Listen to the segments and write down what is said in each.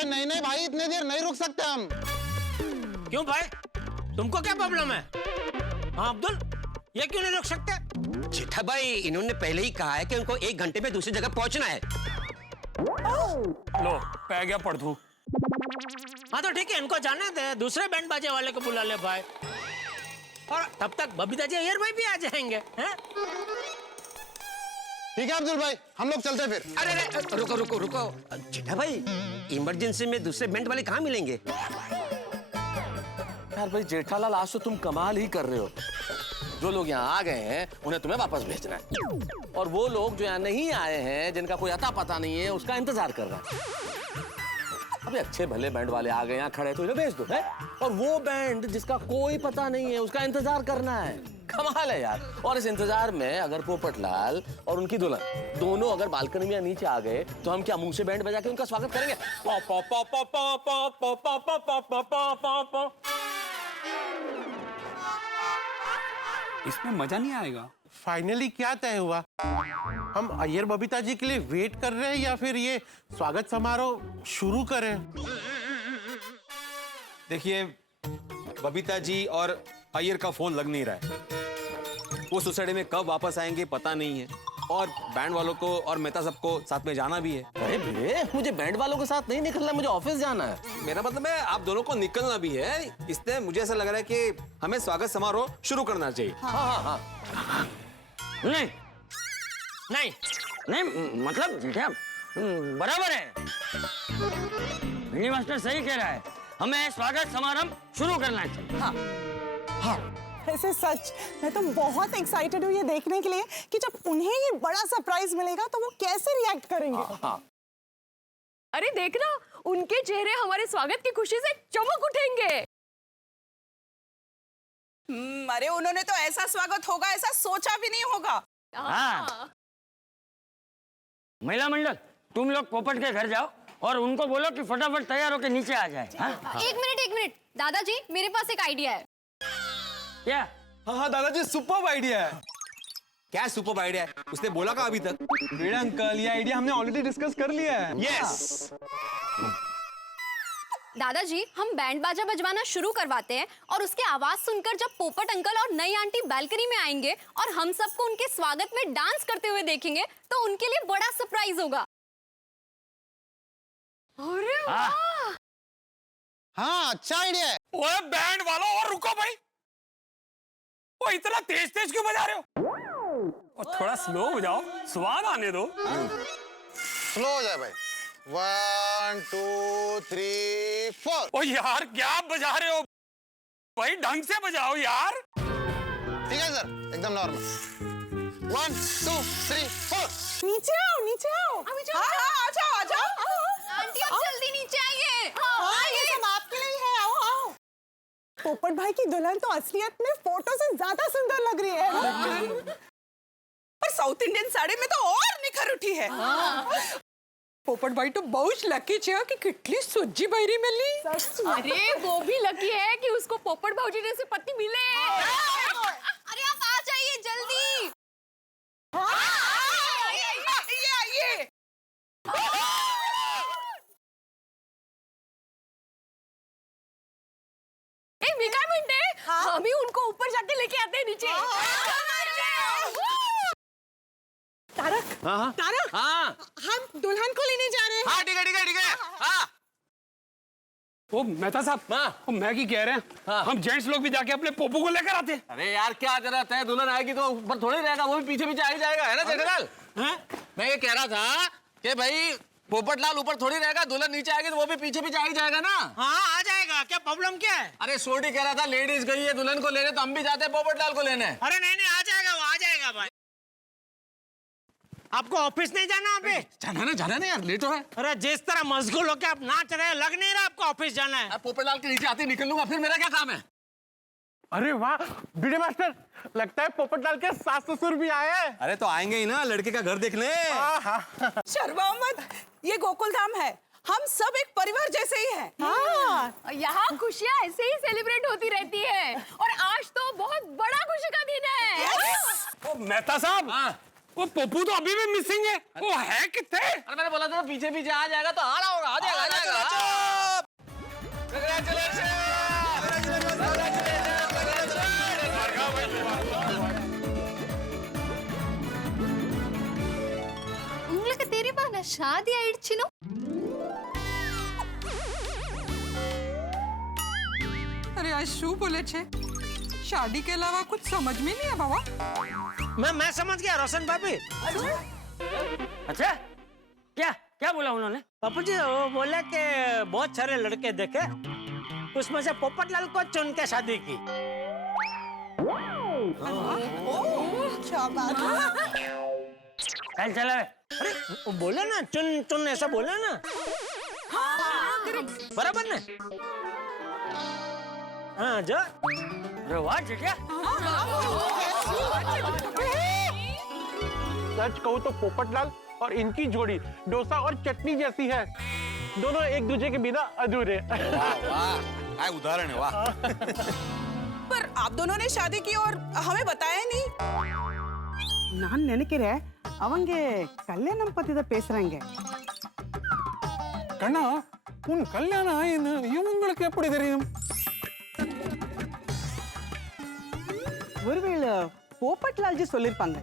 अरे नहीं नहीं भाई, इतने देर नहीं रुक सकते हम। क्यों भाई, तुमको क्या प्रॉब्लम है? हाँ अब्दुल, ये क्यों नहीं रुक सकते? जेठा भाई, इन्होंने पहले ही कहा है कि उनको 1 घंटे में दूसरी जगह पहुंचना है। लो पै गया पढ़ू। हाँ तो ठीक है, इनको जाने दे, दूसरे बैंड बाजे वाले को बुला ले भाई। और तब तक बबीता जी अय्यर भाई भी आ जाएंगे, हैं? ठीक है अब्दुल भाई, हम लोग चलते हैं फिर। अरे अरे रुको रुको रुको, जेठा भाई इमरजेंसी में दूसरे बैंड वाले कहाँ मिलेंगे? यार भाई जेठालाल, आज तो तुम कमाल ही कर रहे हो। जो लोग यहाँ आ गए हैं उन्हें तुम्हें वापस भेजना है, और वो लोग जो यहाँ नहीं आए हैं, जिनका कोई अता पता नहीं है, उसका इंतजार कर रहा है। अबे अच्छे भले बैंड वाले आ गए, यहाँ खड़े, तो इन्हें भेज दो है? और वो बैंड जिसका कोई पता नहीं है, उसका इंतजार करना है। कमाल है यार। और इस इंतजार में अगर पोपटलाल और उनकी दुल्हन दोनों अगर बालकनी में नीचे आ गए, तो हम क्या मुंह से बैंड बजा के उनका स्वागत करेंगे? इसमें मजा नहीं आएगा। फाइनली क्या तय हुआ? हम अय्यर बबीता जी के लिए वेट कर रहे हैं या फिर ये स्वागत समारोह शुरू करें? देखिए, बबीता जी और अय्यर का फोन लग नहीं रहा है। वो सोसाइटी में कब वापस आएंगे पता नहीं है, और बैंड वालों को और मेहता सबको साथ में जाना भी है। अरे भैया, मुझे बैंड वालों के साथ नहीं निकलना, मुझे ऑफिस जाना है। मेरा मतलब है आप दोनों को निकलना भी है, इसलिए मुझे ऐसा लग रहा है कि हमें स्वागत समारोह शुरू करना चाहिए। हाँ। नहीं नहीं नहीं, मतलब जेठा बराबर है, मिनी मास्टर सही कह रहा है, हमें स्वागत समारोह शुरू करना चाहिए। हाँ, ऐसे सच मैं तो बहुत एक्साइटेड हूँ ये देखने के लिए कि जब उन्हें ये बड़ा सरप्राइज मिलेगा तो वो कैसे रिएक्ट करेंगे। अरे देखना, उनके चेहरे हमारे स्वागत की खुशी से चमक उठेंगे। अरे उन्होंने तो ऐसा स्वागत होगा ऐसा सोचा भी नहीं होगा। हाँ। महिला मंडल, तुम लोग पोपट के घर जाओ और उनको बोलो कि फटाफट तैयार होकर नीचे आ जाए। हाँ? एक मिनट दादाजी, मेरे पास एक आइडिया है। क्या? हाँ दादाजी, सुपर्ब आइडिया है। क्या सुपर्ब आइडिया है? उसने बोला का अभी तक? मेरा अंकल, ये आइडिया हमने ऑलरेडी डिस्कस कर लिया है। यस। दादाजी, हम बैंड बाजा बजवाना शुरू करवाते हैं और उसकी आवाज सुनकर जब पोपट अंकल और नई आंटी बालकनी में आएंगे और हम सबको उनके स्वागत में डांस करते हुए देखेंगे, तो उनके लिए बड़ा सरप्राइज होगा। अरे वाह! हाँ अच्छा आइडिया है। ओए बैंड वालों, और रुको भाई, वो इतना तेज तेज क्यों बजा रहे हो? और थोड़ा स्लो बजाओ, स्वाद आने दो। स्लो हो जाए भाई। 1 2 3 4। ओ यार, क्या बजा रहे हो भाई? ढंग से बजाओ यार। ठीक है सर, एकदम नॉर्मल। 1 2 3 4। नीचे आओ, नीचे आओ। हाँ, आ जाओ। आंटी आप जल्दी नीचे आइए। हाँ, ये सब आपके लिए है, आओ। पोपट भाई की दुल्हन तो असलियत में फोटो से ज्यादा सुंदर लग रही है। पर साउथ इंडियन साड़ी में तो और निखर उठी है। પોપટ ભાઈ તો બહુ જ લકી છે કે કેટલી સુજી બૈરી મળી। अरे वो भी लकी है कि उसको पोपट भाऊजी जैसे पति मिले। अरे आप आ जाइए जल्दी। ये एक मिनट है, हम ही उनको ऊपर जाके लेके आते हैं नीचे। तारक, हाँ हम दुल्हन को लेने जा रहे हैं। हाँ, ठीक है। हाँ ओ मेहता साहब, वो मैं की कह रहे हैं, हम जेंट्स लोग भी जाके अपने पोपो को लेकर आते हैं। अरे यार, क्या जरूरत है? दुल्हन आएगी तो ऊपर थोड़ी रहेगा, वो भी पीछे पीछे आ ही जाएगा, है ना जेठालाल? मैं ये कह रहा था कि भाई पोपटलाल ऊपर थोड़ी रहेगा, दुल्हन नीचे आएगी तो वो भी पीछे पीछे आ ही जाएगा ना। हाँ आ जाएगा, क्या प्रॉब्लम क्या है? अरे सोटी कह रहा था लेडीज गई है दुल्हन को लेने, तो हम भी जाते हैं पोपटलाल को लेने। अरे नहीं आ जाएगा, वो आ जाएगा भाई। आपको ऑफिस नहीं जाना अभी? जाना ना यार, लेट हो है। अरे जिस तरह मशगूल होके आप नाच रहे हैं, लग नहीं रहा आपको ऑफिस जाना है। पोपटलाल के नीचे आते निकल लूंगा, फिर मेरा क्या काम है? अरे वाह बीडे मास्टर, लगता है पोपटलाल के सास ससुर भी आए हैं। अरे तो आएंगे ही ना, लड़के का घर देखने। शर्माओ मत, ये गोकुल धाम है, हम सब एक परिवार जैसे ही हैं। हाँ, यहाँ खुशियाँ ऐसे ही सेलिब्रेट होती रहती है और आज तो बहुत बड़ा खुशी का दिन है। ओ मेहता साहब, वो पप्पू तो अभी भी मिसिंग है। वो है कितने? अरे मैंने बोला था पीछे पीछे आ जाएगा तो आ रहा होगा, आ जाएगा। உங்களுக்கு தெரியுமா நான் ஷாதி ஆயிடுச்சுன்னு? अरे आज शू बोले छे शादी के अलावा कुछ समझ में नहीं है बाबा। मैं समझ गया रोशन भाभी। अच्छा क्या क्या बोला उन्होंने? बापू जी वो बोले कि बहुत सारे लड़के देखे, उसमें से पोपटलाल को चुन के शादी की। क्या बात है। चल चल अरे वो बोले ना चुन चुन ऐसा बोले ना, बराबर ना? हाँ जो अरे वाह चिटिया। सच कहूँ तो पोपटलाल और इनकी जोड़ी डोसा और चटनी जैसी है। दोनों एक दूसरे के बिना अधूरे। वाह वाह, क्या उदाहरण है, वाह। पर आप दोनों ने शादी की और हमें बताया नहीं। நான் நினைக்கிறேன் அவங்க கல்யாணம் பத்தி தான் பேசுறாங்க. கண்ணா உன் கல்யாணம் ஆயின்னு இவங்களுக்கு எப்படி தெரியும்? ஒருவேளை போப்பட்லால்ஜி சொல்லிருப்பாங்க.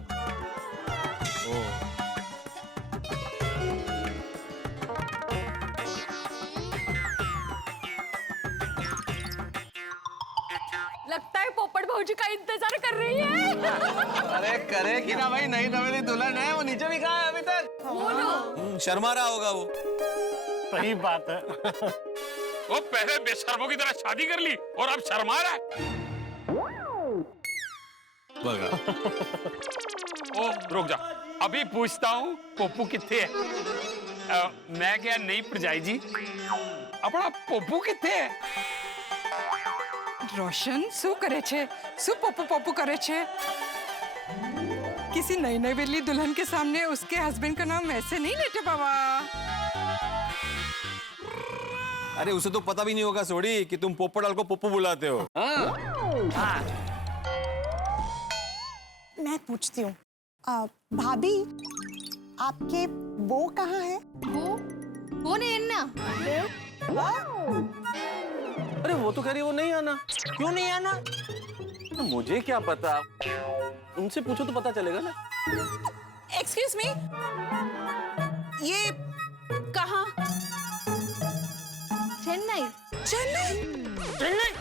लगता है पोपट भाऊजी का इंतजार कर रही है। अरे करेगी ना भाई, नई नवेली दुल्हन है, वो नीचे भी कहाँ है अभी तक? शर्मा रहा होगा वो। सही बात है। वो पहले बेशर्मों की तरह शादी कर ली और अब शर्मा रहा है। ओ रुक जा, अभी पूछता हूँ पप्पू किथे है? मैं क्या नहीं प्रजाई जी, अपना पप्पू किथे है? रोशन શું કરે છે? શું પપ્પુ પપ્પુ કરે છે? किसी नई नवेली दुल्हन के सामने उसके हस्बैंड का नाम ऐसे नहीं लेते बाबा। अरे उसे तो पता भी नहीं होगा सोडी कि तुम पोपटलाल को पप्पू बुलाते हो। मैं पूछती हूँ, भाभी आपके वो कहाँ है? वो नहीं है ना। अरे वो तो कह रही है वो नहीं आना। क्यों नहीं आना? तो मुझे क्या पता, उनसे पूछो तो पता चलेगा ना। एक्सक्यूज मी, ये कहाँ? चेन्नई। चेन्नई। चेन्नई?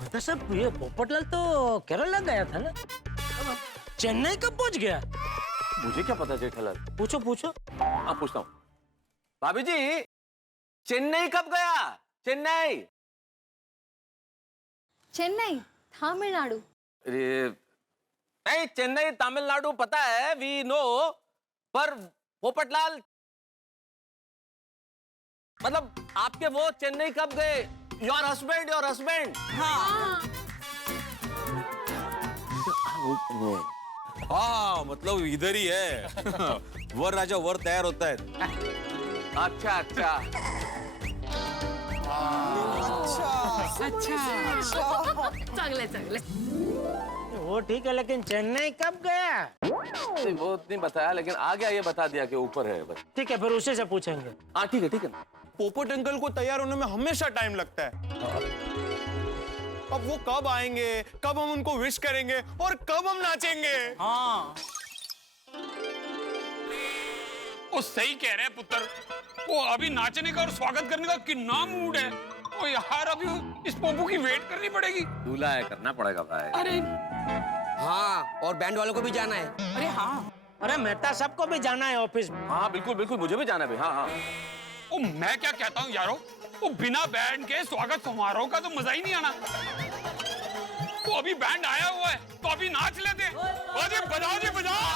मतलब सब ये पोपटलाल तो केरला गया था ना, चेन्नई कब पहुंच गया? मुझे क्या पता जेठालाल, पूछो पूछो। हाँ पूछता हूँ। भाभी जी चेन्नई कब गया? चेन्नई चेन्नई तमिलनाडु। अरे नहीं, चेन्नई तमिलनाडु पता है, वी नो, पर पोपटलाल मतलब आपके वो चेन्नई कब गए? योर हस्बैंड हाँ। हाँ मतलब इधर ही है। वर राजा वर तैयार होता है। अच्छा अच्छा चांगले चांगले। वो ठीक है, लेकिन चेन्नई कब गया? वो नहीं बताया, लेकिन आ गया ये बता दिया कि ऊपर है बस। ठीक है, फिर उसी से पूछेंगे। हाँ ठीक है ठीक है। पोपट अंकल को तैयार होने में हमेशा टाइम लगता है। अब वो कब आएंगे, कब हम उनको विश करेंगे और कब हम नाचेंगे? हाँ वो सही कह रहे हैं पुत्र, वो अभी नाचने का और स्वागत करने का कितना मूड है। ओ यार अभी इस पप्पू की वेट करनी पड़ेगी। दूल्हा है, करना पड़ेगा भाई। अरे हाँ, और बैंड वालों को भी जाना है। अरे हाँ, अरे मेहता सबको भी जाना है ऑफिस में। हाँ बिल्कुल बिल्कुल, मुझे भी जाना है भाई। हाँ हाँ ओ मैं क्या कहता हूँ यारो, वो बिना बैंड के स्वागत समारोह का तो मजा ही नहीं आना। वो अभी बैंड आया हुआ है तो अभी नाच लेते हैं। अरे बजाओ जी बजाओ।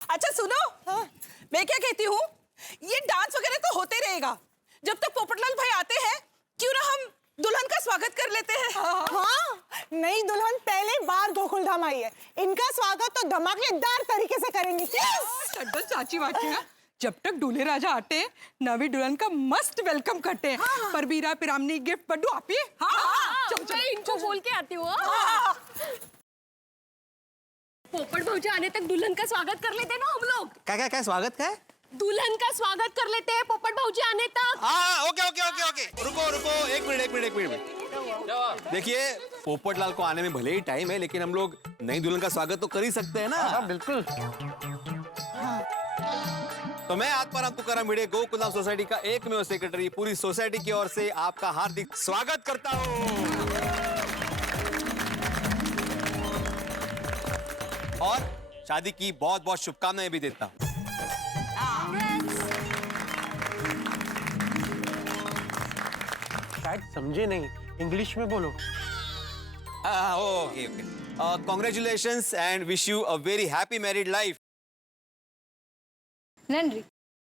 अच्छा सुनो, मैं क्या कहती हूँ, ये डांस वगैरह तो होते रहेगा जब तक पोपटलाल भाई आते हैं। क्यों ना हम दुल्हन का स्वागत कर लेते हैं? हाँ, नई दुल्हन पहले बार गोकुलधाम आई है, इनका स्वागत तो धमाकेदार तरीके से करेंगे। चड्डल चाची बात है, जब तक दूल्हे राजा आते नवी दुल्हन का मस्त वेलकम करते हैं। पर बीरा पिरामनी गिफ्ट बड्डू आप ही। मैं इनको बोल के आती हूँ। पोपट भाऊजी आने तक दुल्हन का स्वागत कर लेते ना हम लोग। क्या स्वागत का है? दुल्हन का स्वागत कर लेते हैं पोपट भाऊजी आने तक। हाँ ओके ओके ओके ओके रुको एक मिनट देखिए पोपटलाल को आने में भले ही टाइम है लेकिन हम लोग नई दुल्हन का स्वागत तो कर ही सकते हैं ना। हाँ बिल्कुल। तो मैं आत्माराम तुकाराम भिड़े गोकुलधाम सोसाइटी का एकमेव सेक्रेटरी पूरी सोसाइटी की ओर से आपका हार्दिक स्वागत करता हूँ और शादी की बहुत बहुत शुभकामनाएं भी देता हूँ। शायद समझे नहीं, इंग्लिश में बोलो। Okay okay congratulations and wish you a very happy married life. नंद्री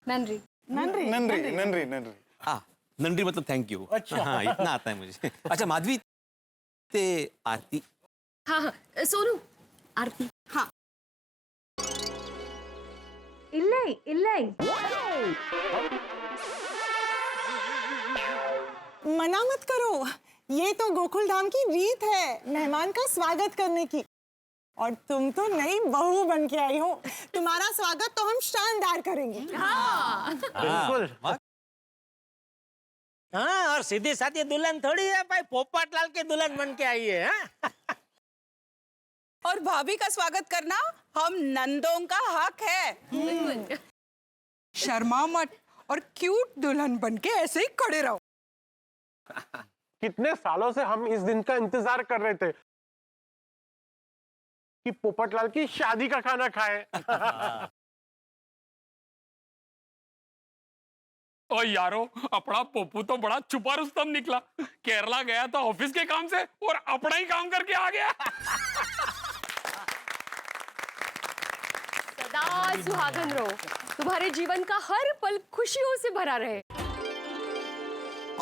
नंद्री नंद्री नंद्री नंद्री। हाँ नंद्री मतलब थैंक यू। अच्छा हाँ इतना आता है मुझे। अच्छा माधवी ते आरती। हाँ हाँ सोनू आरती। हाँ इल्ले इल्ले मना मत करो, ये तो गोकुल धाम की रीत है मेहमान का स्वागत करने की। और तुम तो नई बहू बन के आई हो, तुम्हारा स्वागत तो हम शानदार करेंगे। हाँ बिल्कुल। हाँ और सीधी सादी दुल्हन थोड़ी है भाई, पोपटलाल की दुल्हन बन के आई है। हाँ? और भाभी का स्वागत करना हम नंदों का हक है। शर्मा मत और क्यूट दुल्हन बन के ऐसे ही खड़े रहो। कितने सालों से हम इस दिन का इंतजार कर रहे थे कि पोपटलाल की शादी का खाना खाए। ओ यारो अपना पप्पू तो बड़ा छुपा रुस्तम निकला। केरला गया था ऑफिस के काम से और अपना ही काम करके आ गया। सदा सुहागन रहो, तुम्हारे जीवन का हर पल खुशियों से भरा रहे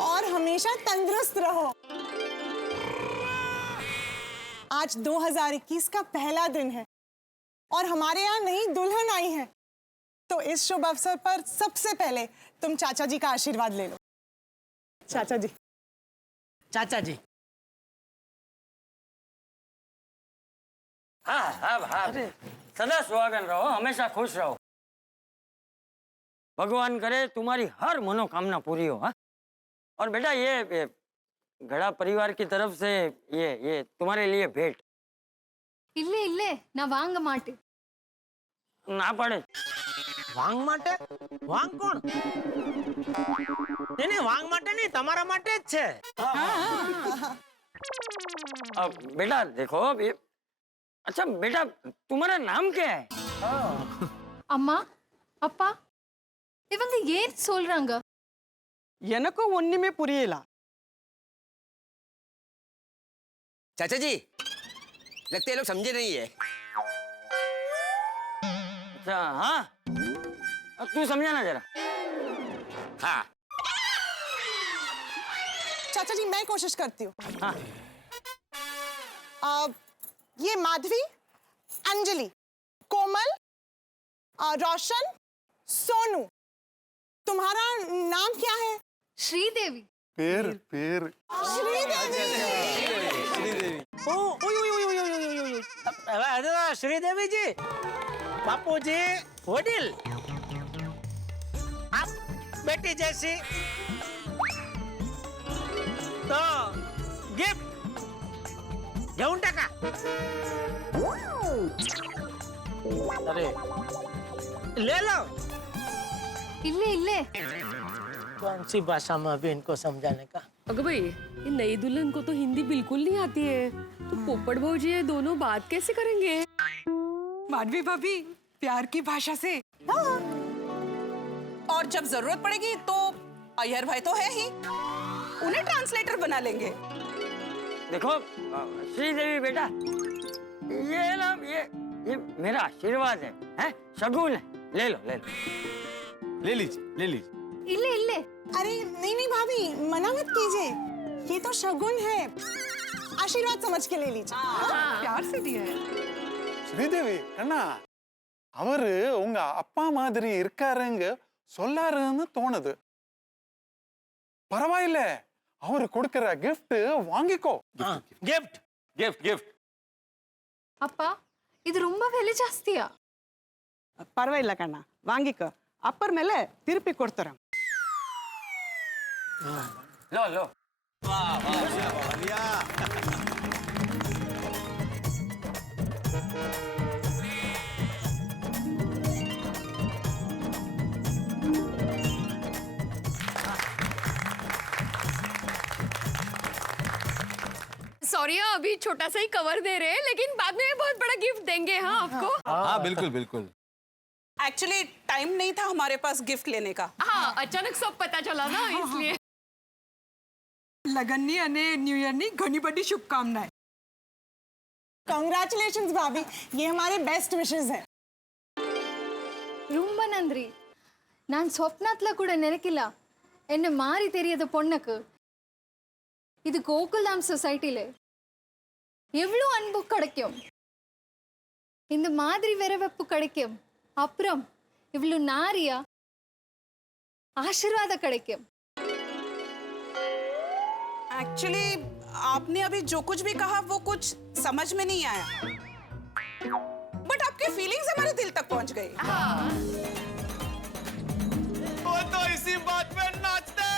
और हमेशा तंदुरुस्त रहो। आज 2021 का पहला दिन है और हमारे यहाँ नई दुल्हन आई है, तो इस शुभ अवसर पर सबसे पहले तुम चाचा जी का आशीर्वाद ले लो। चाचा जी। चाचा जी। हाँ हाँ हाँ सदा सुहागन रहो, हमेशा खुश रहो। भगवान करे तुम्हारी हर मनोकामना पूरी हो। हाँ और बेटा ये गड़ा परिवार की तरफ से ये तुम्हारे लिए भेंट। इल्ले इल्ले ना वांग माटे ना पड़े। वांग माटे? वांग कौन? नहीं वांग माटे नहीं, तमारा माटे ज छे। अब बेटा देखो ये अच्छा बेटा तुम्हारा नाम क्या है? अम्मा अप्पा इवंग ये सोलरंग ಎನಕೋ ಒನ್ನಿಮೆ ಪುರಿಯಿಲ್ಲ। चाचा जी लगते ये लोग समझे नहीं है। अच्छा हाँ अब तू समझा ना जरा। हाँ चाचा जी मैं कोशिश करती हूँ। हाँ ये माधवी, अंजलि, कोमल, रोशन, सोनू। तुम्हारा नाम क्या है? श्रीदेवी। पेर पेर श्रीदेवी जी, बापू जी, वडील, आप बेटी जैसी, तो गिफ्ट घेऊन टाका। अरे ले लो। इल्ले इल्ले कौन सी भाषा में अभी इनको समझाने का? अगर भाई ये नई दुल्हन को तो हिंदी बिल्कुल नहीं आती है, तो पोपट भाऊजी ये दोनों बात कैसे करेंगे? माधवी भाभी प्यार की भाषा से। हाँ। और जब जरूरत पड़ेगी तो अय्यर भाई तो है ही, उन्हें ट्रांसलेटर बना लेंगे। देखो श्रीदेवी बेटा ये ना ये मेरा आशीर्वाद है शगुन है। ले लो ले लीजिए। इल्ले इल्ले। अरे नहीं भाभी मना मत कीजिए, ये तो शगुन है, आशीर्वाद समझ के ले लीजिए। प्यार से दिया है। ஸ்ரீதேவி கண்ணா அவரு உங்க அப்பா மாதிரி இருக்காருங்க சொல்லாருன்னு தோணுது. பரவாயில்ல, அவரு கொடுக்கிற gift வாங்கிக்கோ. गिफ्ट गिफ्ट अप्पा ಇದು ரொம்ப ಬೆಲೆ ಜಾಸ್ತಿಯಾ? ಪರವಾಗಿಲ್ಲ ಕಣ್ಣ, ವಾಂಗಿಕ ಅಪ್ಪರ್ ಮೇಲೆ ತಿರುಪಿ ಕೊಡ್ತಾರೆ. लो लो सॉरी अभी छोटा सा ही कवर दे रहे हैं, लेकिन बाद में बहुत बड़ा गिफ्ट देंगे हाँ आपको। हाँ बिल्कुल बिल्कुल। एक्चुअली टाइम नहीं था हमारे पास गिफ्ट लेने का। हाँ अचानक सब पता चला ना इसलिए। લગનની અને ન્યૂ યરની ઘણી બધી શુભકામનાएं. Congratulations भाभी, ये हमारे बेस्ट विशेस है. ರುಂಬನಂದ್ರಿ, ನಾನು ಸ್ವಪ್ನತ್ಲ ಕೂಡ ನೆನಕಿಲ್ಲ ಎನ್ನ ಮಾರಿ ತೆರಿಯದ பொண்ணுக்கு இது கோகுல்தாம் சொசைட்டில எவ்வளவு அன்பு கிடைக்கும், இந்த மாதிரி வரவேற்பு கிடைக்கும், அப்புறம் இவ்வளவு நாரியா ஆசீர்வாத கிடைக்கும். एक्चुअली आपने अभी जो कुछ भी कहा वो कुछ समझ में नहीं आया, बट आपके फीलिंग्स हमारे दिल तक पहुंच गई। वो तो इसी बात पे नाचते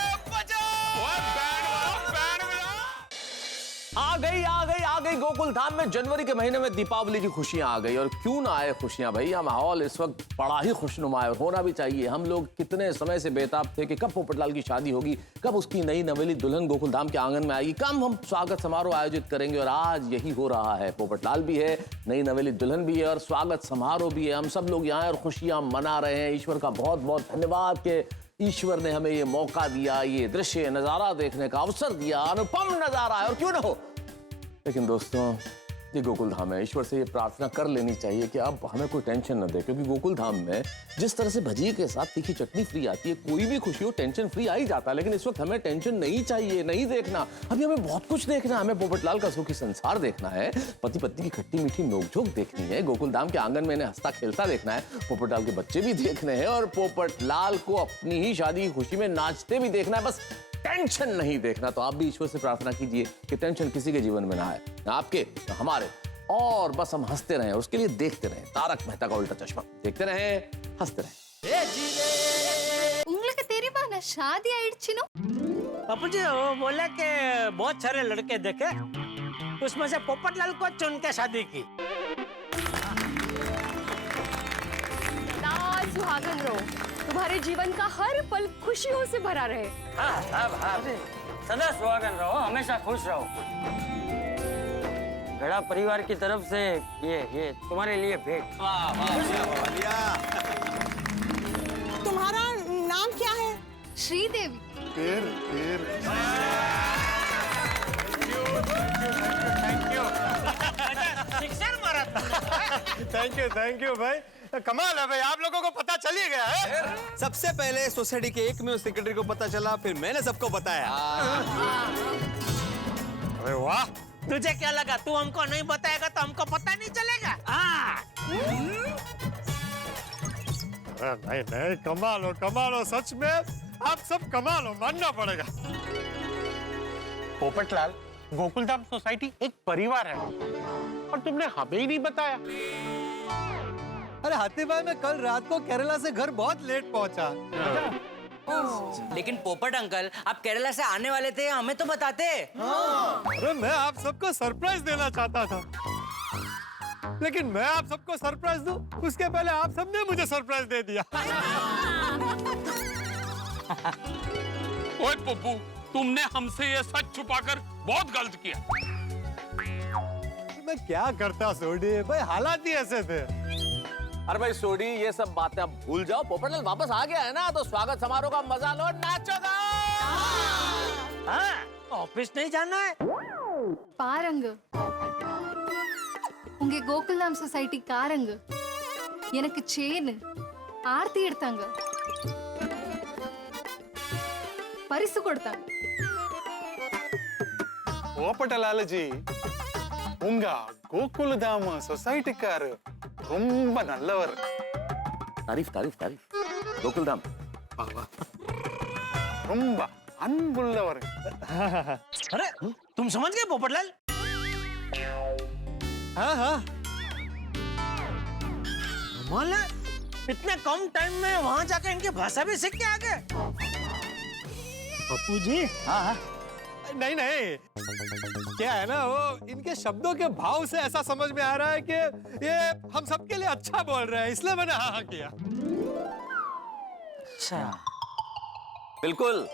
आ गई गोकुल धाम में जनवरी के महीने में दीपावली की खुशियां आ गई। और क्यों ना आए खुशियां भैया, माहौल इस वक्त बड़ा ही खुशनुमा है और होना भी चाहिए। हम लोग कितने समय से बेताब थे कि कब पोपटलाल की शादी होगी, कब उसकी नई नवेली दुल्हन गोकुल धाम के आंगन में आएगी, कब हम स्वागत समारोह आयोजित करेंगे। और आज यही हो रहा है, पोपटलाल भी है, नई नवेली दुल्हन भी है और स्वागत समारोह भी है। हम सब लोग यहाँ और खुशियां मना रहे हैं। ईश्वर का बहुत बहुत धन्यवाद कि ईश्वर ने हमें ये मौका दिया, ये दृश्य नजारा देखने का अवसर दिया। अनुपम नजारा है और क्यों ना हो। लेकिन दोस्तों ये गोकुल धाम है, ईश्वर से ये प्रार्थना कर लेनी चाहिए कि अब हमें कोई टेंशन न दे, क्योंकि गोकुल धाम में जिस तरह से भजिए के साथ तीखी चटनी फ्री आती है, कोई भी खुशी हो टेंशन फ्री आ ही जाता है। लेकिन इस वक्त हमें टेंशन नहीं चाहिए, नहीं देखना। अभी हमें बहुत कुछ देखना है। हमें पोपटलाल का सुखी संसार देखना है, पति पत्नी की खट्टी मीठी नोकझोंक देखनी है, गोकुल धाम के आंगन में इन्हें हंसता खेलता देखना है, पोपटलाल के बच्चे भी देखने हैं और पोपटलाल को अपनी ही शादी की खुशी में नाचते भी देखना है। बस टेंशन नहीं देखना। तो आप भी ईश्वर से प्रार्थना कीजिए कि टेंशन किसी के जीवन में ना आए, ना आपके ना हमारे, और बस हम हंसते रहें और उसके लिए देखते रहें तारक मेहता का उल्टा चश्मा। देखते रहें, हंसते रहें। உங்களுக்கு தெரியுமா நான் शादी ஆயிடுச்சுனோ? बापूजी वो बोले कि बहुत सारे लड़के देखे, उसमें से पोपटलाल को चुन के शादी की। सुहागन रहो, तुम्हारे जीवन का हर पल खुशियों से भरा रहे। हाँ, सदा सुहागन रहो, हमेशा खुश रहो। गड़ा परिवार की तरफ से ये तुम्हारे लिए भेंट। तुम्हारा नाम क्या है? श्रीदेवी। शिक्षण मारा। थैंक यू भाई, कमाल है भाई, आप लोगों को पता चल ही गया है। सबसे पहले सोसाइटी के एकमेव सेक्रेटरी को पता चला, फिर मैंने सबको बताया। अरे वाह, तुझे क्या लगा तू हमको नहीं बताएगा तो हमको पता नहीं चलेगा? नहीं, कमाल हो, सच में आप सब कमाल हो, मानना पड़ेगा। पोपटलाल, गोकुलधाम सोसाइटी एक परिवार है और तुमने हमें ही नहीं बताया। अरे हाथी भाई, मैं कल रात को केरला से घर बहुत लेट पहुंचा। लेकिन पोपट अंकल, आप केरला से आने वाले थे, हमें तो बताते। अरे मैं आप सबको सरप्राइज देना चाहता था, लेकिन मैं आप सबको सरप्राइज दूं उसके पहले आप सबने मुझे सरप्राइज दे दिया। ओए पप्पू, तुमने हमसे ये सच छुपाकर बहुत गलत किया। मैं क्या करता सोडी भाई, हालात ही ऐसे थे। अरे भाई सोडी, ये सब बातें अब भूल जाओ। पोपटलाल वापस आ गया है ना, तो स्वागत समारोह का मजा लो, नाचो गाओ। ऑफिस नहीं जाना है? பாருங்க, உங்க கோகுல்தாம் சொசைட்டி காரங்க எனக்கு செயின் ஆர்த்தி எடுத்தாங்க, பரிசு கொடுத்தாங்க. போப்பட்டலாலஜி, உங்க கோகுலதாம் சொசைட்டிக்காரு ரொம்ப நல்லவர். तारीफ तारीफ तारीफ। गोकुल धाम ரொம்ப அன்புள்ளவர். अरे तुम समझ गए पोपटलाल? हाँ, कमाल है, इतने कम टाइम में वहां जाके इनकी भाषा भी सीख के आ गए। पप्पू जी। हाँ नहीं नहीं, क्या है ना, वो इनके शब्दों के भाव से ऐसा समझ में आ रहा है कि ये हम सबके लिए अच्छा बोल रहे हैं, इसलिए मैंने हाँ किया। अच्छा, बिल्कुल,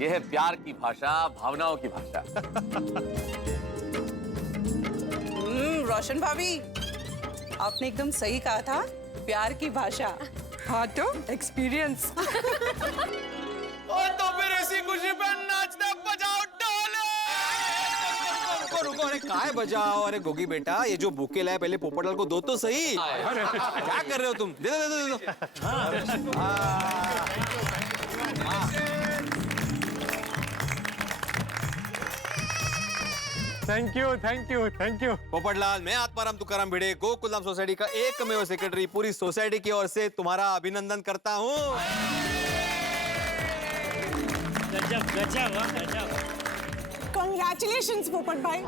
ये है प्यार की भाषा, भावनाओं की भाषा। रोशन भाभी, आपने एकदम सही कहा था, प्यार की भाषा। हाँ तो एक्सपीरियंस। और तो फिर इसी खुशी पे नाचते बजाओ ढोले। रुको रुको, अरे काय बजाओ, अरे गोगी बेटा, ये जो बुके लाए पहले पोपटलाल को दो तो सही। क्या कर रहे हो तुम? दे दो दे दो दे दो। Thank you thank you thank you. Popatlal, मैं आत्माराम तुकाराम भिड़े, गोकुलधाम सोसाइटी का एकमेव सेक्रेटरी, पूरी सोसाइटी की ओर से तुम्हारा अभिनंदन करता हूँ। गजब गजब गजब। Congratulations पोपट भाई,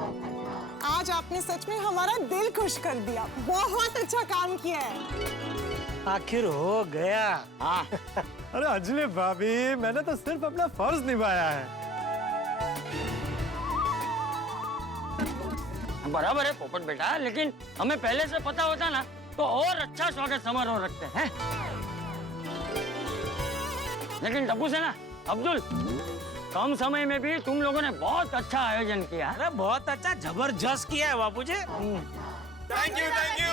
आज आपने सच में हमारा दिल खुश कर दिया। बहुत अच्छा काम किया है। आखिर हो गया। अरे अंजलि भाभी, मैंने तो सिर्फ अपना फर्ज निभाया है। बराबर है पोपट बेटा, लेकिन हमें पहले से पता होता ना तो और अच्छा स्वागत समारोह रखते हैं। लेकिन डब्बू से ना अब्दुल, कम समय में भी तुम लोगों ने बहुत अच्छा आयोजन किया। अरे बहुत अच्छा, जबरदस्त किया है Bapu ji. Thank you thank you.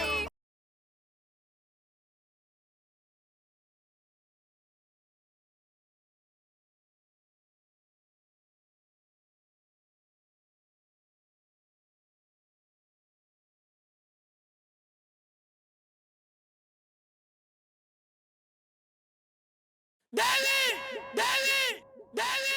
देवी देवी देवी।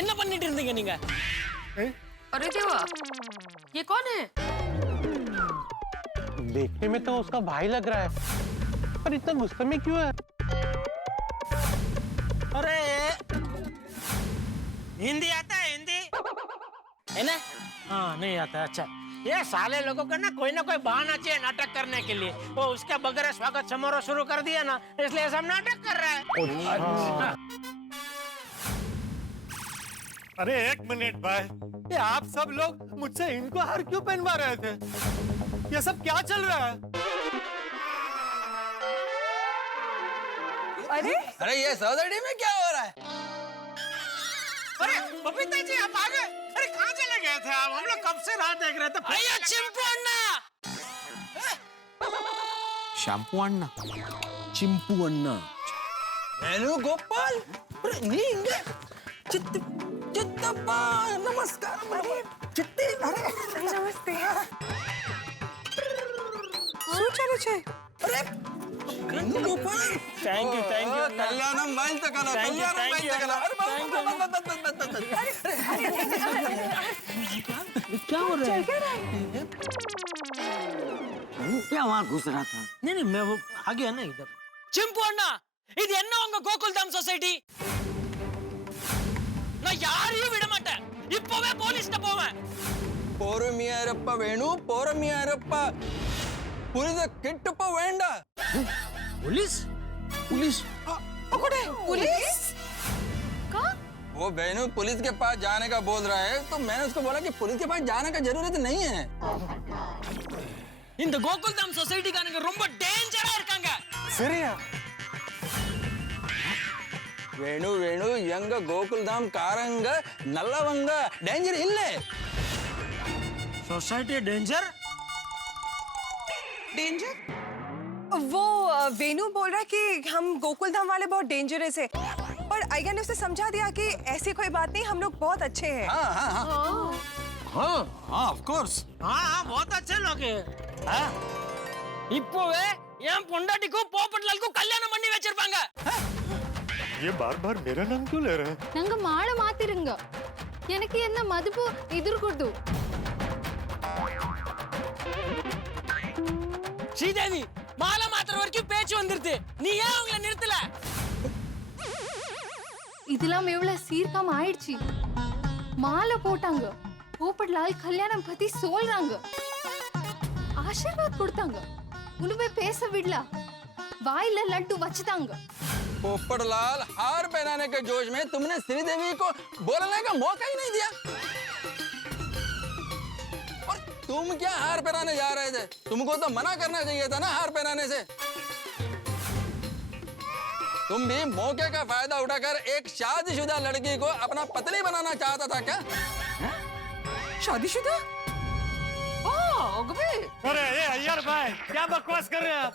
என்ன பண்ணிட்டு இருந்தீங்க நீங்க? अरे देवा, ये कौन है? देखने में तो उसका भाई लग रहा है, पर इतना गुस्से में क्यों है? अरे हिंदी आता है? हिंदी है ना? हाँ नहीं आता। अच्छा, ये साले लोगों का ना कोई बहाना चाहिए नाटक करने के लिए। वो उसके बगैर स्वागत समारोह शुरू कर दिया ना, इसलिए सब नाटक कर रहा है। अरे एक मिनट भाई, ये आप सब लोग मुझसे इनको हार क्यों पहनवा रहे थे? ये सब क्या चल रहा है? अरे ये सोसाइटी में क्या हो रहा है? अरे बबीता जी, आप आ गए? अरे कहाँ चले गए थे आप? हम लोग कब से राह देख रहे थे। भैया चिंपू अन्ना। शैम्पू अन्ना, चिंपू अन्ना, वेणुगोपाल, चित्तप्पा, नमस्कार। चित्ते, अरे नमस्ते। चलो चाय। अरे वेणुगोपाल, थैंक यू कल्याणम वाइल्तकला, कल्याणम वाइल्तकला। क्या हो रहा है? क्या वहाँ घुस रहा था? नहीं मैं वो आ गया ना इधर। चिंपू अन्ना, ಇದು ಎನ್ನ ಉಂಗ ಗೋಕುಲ್ಧಾಮ್ சொசைட்டி. நான் யாரையும் விட மாட்டேன். இப்பவே போலீஸ்ட்ட போவேன். பொறுமையாரப்பா வேணு, பொறுமையாரப்பா. புரித கிட்டப்ப வேண்டா. पुलिस? पुलिस? पकड़े पुलिस? कहाँ? वो वेणु पुलिस के पास जाने का बोल रहा है, तो मैंने उसको बोला कि पुलिस के पास जाने का जरूरत नहीं है। இந்த கோகுல்தாம் சொசைட்டி காரங்க ரொம்ப டேஞ்சரா இருக்காங்க. சரியா? வேணு வேணு எங்க கோகுல்தாம் காரங்க நல்லவங்க, डेंजर இல்ல. Society danger? डेंजर? वो वेणु बोल रहा है कि हम गोकुलधाम वाले बहुत डेंजरस है, पर आयगा ने उसे समझा दिया कि ऐसी कोई बात नहीं, हम लोग बहुत अच्छे हैं। हाँ हाँ हाँ हाँ हाँ ऑफ कोर्स। हाँ बहुत अच्छे लोग हैं। இப்போவே என் பொண்டாட்டிக்கும் போப்பட்லாலுக்கும் கல்யாணம் பண்ணி வச்சிருப்பாங்க. ये बार बार मेरा नाम क्यों ले रहे हैं? ನಂಗೆ ಮಾಡ ಮಾತಿರಂಗ எனக்கு என்ன மதிப்பு எதிர்கொண்டு ஸ்ரீதேவி மாலை மாத்திர வரைக்கும் பேச்சு வந்துருது, நீ ஏன் அவங்கள நிறுத்தல? இதெல்லாம் எவ்வளவு சீர்காம ஆயிடுச்சு. மாலை போட்டாங்க, போப்பட்லால் கல்யாணம் பத்தி சொல்றாங்க, ஆசீர்வாத் கொடுத்தாங்க, உன்னுமே பேச விடல, வாயில லड्डू வச்சுட்டாங்க. पोपटलाल, हार पहनाने के जोश में तुमने श्रीदेवी को बोलने का मौका ही नहीं दिया। और तुम क्या हार पहनाने जा रहे थे? तुमको तो मना करना चाहिए था ना हार पहनाने से। तुम भी मौके का फायदा उठाकर एक शादीशुदा लड़की को अपना पत्नी बनाना चाहता था क्या? शादीशुदा? अरे ये अय्यर भाई, क्या बकवास कर रहे हैं आप?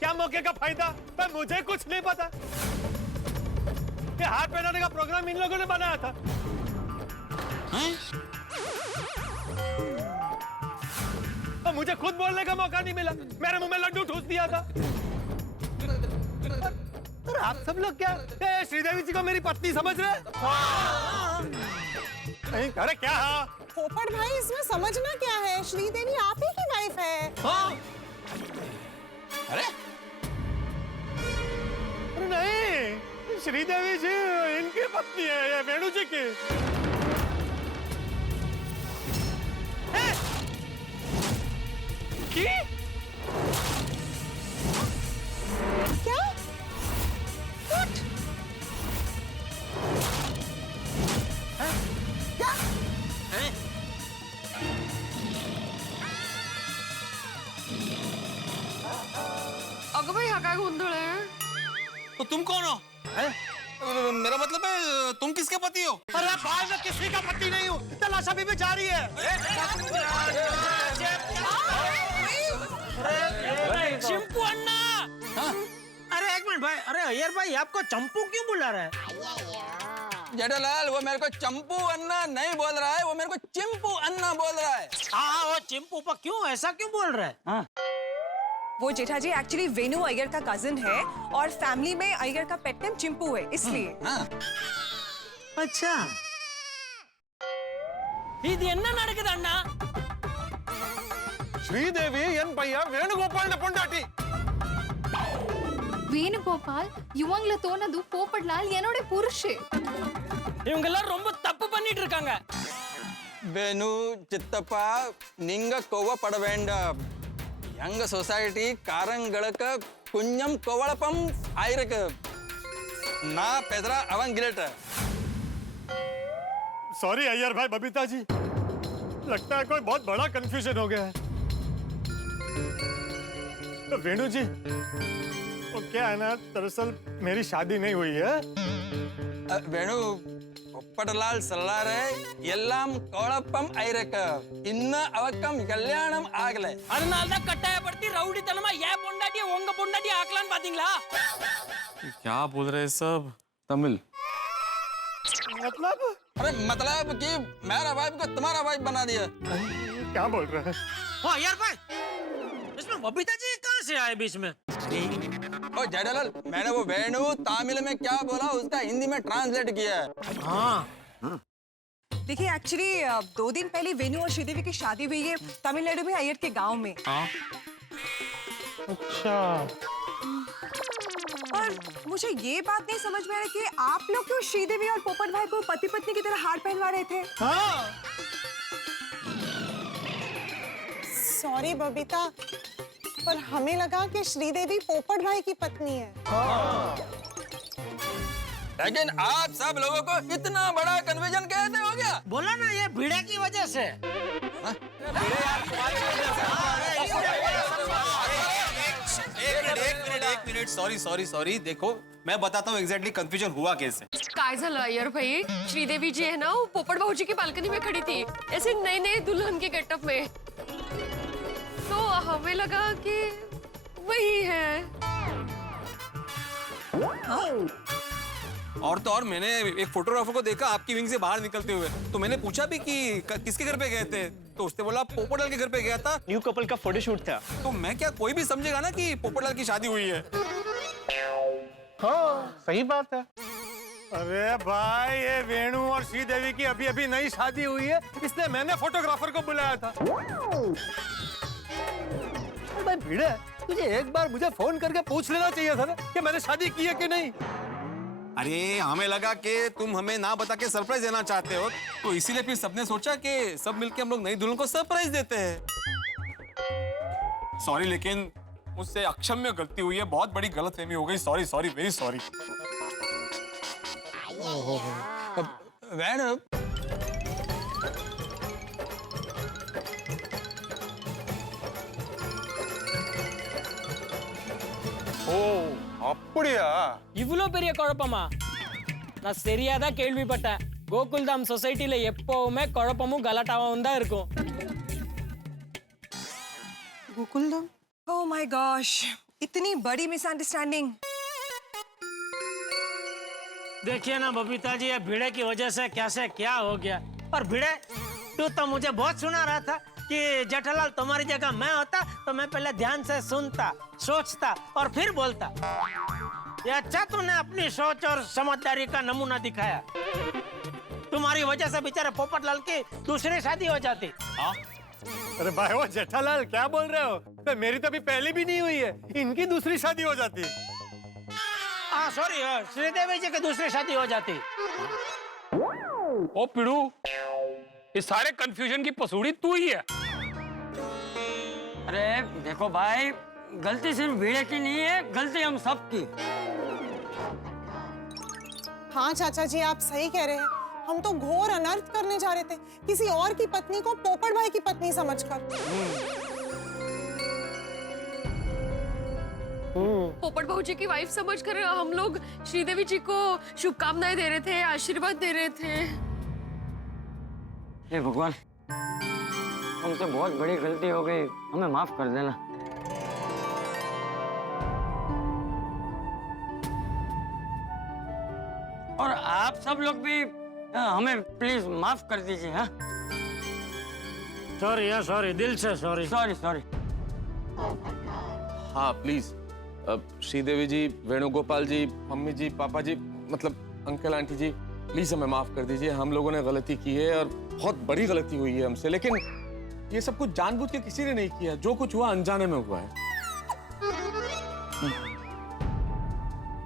क्या मौके का फायदा? पर मुझे कुछ नहीं पता। ये हार पहनाने का प्रोग्राम इन लोगों ने बनाया था। और मुझे खुद बोलने का मौका नहीं मिला, मेरे मुंह में लड्डू ठूस दिया था। अरे आप सब लोग क्या श्रीदेवी जी को मेरी पत्नी समझ रहे? नहीं, अरे क्या? पोपट भाई, इसमें समझना क्या है? श्रीदेवी आप ही की वाइफ है। अरे नहीं, श्रीदेवी जी इनकी पत्नी है, ये वेणु जी की। क्या? What? क्या? अगं बाई हा काय गोंधळ आहे? तो तुम कौन हो? मेरा मतलब है तुम किसके पति हो? अरे भाई, मैं किसी का पति नहीं हूँ, तलाश अभी भी जारी है। चिंपू अन्ना! अरे एक मिनट भाई, अरे अय्यर भाई आपको चंपू क्यों बुला रहा है? जेठालाल, वो मेरे को चंपू अन्ना नहीं बोल रहा है, वो मेरे को चिंपू अन्ना बोल रहा है। हाँ, वो चिंपू पर क्यों ऐसा क्यों बोल रहा है? वो जेठा जी एक्चुअली वेणु अय्यर का कजिन है और फैमिली में अय्यर का पेट नेम चिंपू है, इसलिए। अच्छा, ಇದು என்ன நடக்குது அண்ணா? ಶ್ರೀದೇವಿ ಎನ್ ಪಯ್ಯ ವೇಣುಗೋಪಾಲ್ನ ಪೊಂಡಾಟಿ. வேணுகோபால் இவங்கள தோணது போப்பட்லால் என்னோட புருஷே. இவங்க எல்லாம் ரொம்ப தப்பு பண்ணிட்டு இருக்காங்க. वेणु चित्तप्पा निंग कोव पड़वेंड यंग सोसाइटी कारंगळक कुंजम कोवळपम आयरक ना पेदरा अवंगिलेट। सॉरी अय्यर भाई, बबीता जी, लगता है कोई बहुत बड़ा कंफ्यूजन हो गया है। तो वेणु जी, वो क्या है ना, दरअसल मेरी शादी नहीं हुई है। वेणु ಪಟಲಾಲ್ ಸಲ್ಲಾರೆ ಎಲ್ಲಾಂ ಕೋಳಪ್ಪಂ ಐರಕ ಇನ್ನ ಅವಕ್ಕಂ ಕಲ್ಯಾಣಂ ಆಗಲೆ அதனால தான் கட்டாயப்படுத்தி ரவுடித்தனமா ஏன் பொண்டாட்டிய உங்க பொண்டாட்டி ஆக்கலான்னு பாத்தீங்களா? क्या बोल रहे हैं सब? तमिल मतलब? अरे मतलब कि मेरा वाइफ को तुम्हारा वाइफ बना दिया। क्या बोल रहे हैं? हाँ यार भाई, इसमें बबीता जी कहाँ से आए बीच में? ओ जेठालाल, मैंने वो वेणु तमिल में क्या बोला उसका हिंदी में ट्रांसलेट किया है। हाँ। देखिए एक्चुअली 2 दिन पहले वेणु और श्रीदेवी की शादी हुई है तमिलनाडु में अय्यर के गांव में। अच्छा। पर मुझे ये बात नहीं समझ में आ रहा कि आप लोग क्यों श्रीदेवी और पोपट भाई को पति पत्नी की तरह हार पहनवा रहे थे? सॉरी बबीता, पर हमें लगा कि श्रीदेवी पोपट भाई की पत्नी है। लेकिन आप सब लोगों को इतना बड़ा कन्फ्यूजन कैसे हो गया? बोला ना, ये भिड़े की वजह से। एक मिनट, सॉरी, देखो मैं बताता हूँ एग्जैक्टली कंफ्यूजन हुआ कैसे। काय झालं अय्यर भाई? श्रीदेवी जी है ना, वो पोपट भाऊजी की बालकनी में खड़ी थी ऐसे नए नए दुल्हन के गेटअप में, तो हमें लगा कि वही है। और तो और मैंने एक फोटोग्राफर को देखा आपकी विंग से बाहर निकलते हुए, तो मैंने पूछा भी कि किसके घर पे गए थे, तो उसने बोला पोपटलाल के घर पे गया था, न्यू कपल का फोटोशूट था। तो मैं क्या, कोई भी समझेगा ना कि पोपटलाल की शादी हुई है। हाँ सही बात है। अरे भाई, ये वेणु और श्रीदेवी की अभी अभी नई शादी हुई है, इसलिए मैंने फोटोग्राफर को बुलाया था। अरे भाई भिड़े, तुझे एक बार मुझे फोन करके पूछ लेना चाहिए था ना कि मैंने शादी की है कि नहीं। अरे हमें लगा कि तुम हमें ना बता के सरप्राइज देना चाहते हो, तो इसीलिए फिर सबने सोचा कि सब मिलके हम लोग नई दुल्हन को सरप्राइज देते हैं। सॉरी, लेकिन मुझसे अक्षम्य गलती हुई है, बहुत बड़ी गलतफहमी हो गई। Sorry sorry, very sorry. Venu, ஓ அப்படியா? இவ்வளோ பெரிய குழப்பமா? நான் சரியாதா கேள்விப்பட்டேன். கோகுல்தாம் சொசைட்டில எப்பவுமே குழப்பமும் கலாட்டாவும் தான் இருக்கும். गोकुलधाम? ओह माय गॉश, इतनी बड़ी मिसअंडरस्टैंडिंग। देखिए ना बबीता जी, ये भिड़े की वजह से कैसे क्या हो गया। और भिड़े, तू तो मुझे बहुत सुना रहा था कि जेठालाल तुम्हारी जगह मैं होता तो मैं पहले ध्यान से सुनता, सोचता और फिर बोलता। ये अच्छा तूने अपनी सोच और समझदारी का नमूना दिखाया। तुम्हारी वजह से बेचारे पोपटलाल की दूसरी शादी हो जाती। अरे भाई, वो जेठालाल क्या बोल रहे हो? तो मेरी तो अभी पहली भी नहीं हुई है, इनकी दूसरी शादी हो जाती। हाँ सॉरी, श्रीदेवी जी की दूसरी शादी हो जाती। ओ पिड़ू, इस सारे कंफ्यूजन की पसूड़ी तू ही है। अरे देखो भाई, गलती सिर्फ भिड़े की नहीं है, गलती हम सब की। हाँ चाचा जी, आप सही कह रहे हैं। हम तो घोर अनर्थ करने जा रहे थे, किसी और की पत्नी को पोपट भाई की पत्नी समझकर। पोपट बहू जी की वाइफ समझकर हम लोग श्रीदेवी जी को शुभकामनाएं दे रहे थे, आशीर्वाद दे रहे थे। हे भगवान, हमसे बहुत बड़ी गलती हो गई, हमें माफ कर देना। और आप सब लोग भी हमें प्लीज माफ कर दीजिए। हाँ सॉरी, सॉरी, दिल से सॉरी। Sorry sorry. हाँ प्लीज, श्रीदेवी जी, वेणुगोपाल जी, मम्मी जी, पापा जी, मतलब अंकल आंटी जी, प्लीज हमें माफ कर दीजिए। हम लोगों ने गलती की है और बहुत बड़ी गलती हुई है हमसे, लेकिन ये सब कुछ जानबूझ के किसी ने नहीं किया। जो कुछ हुआ अनजाने में हुआ है।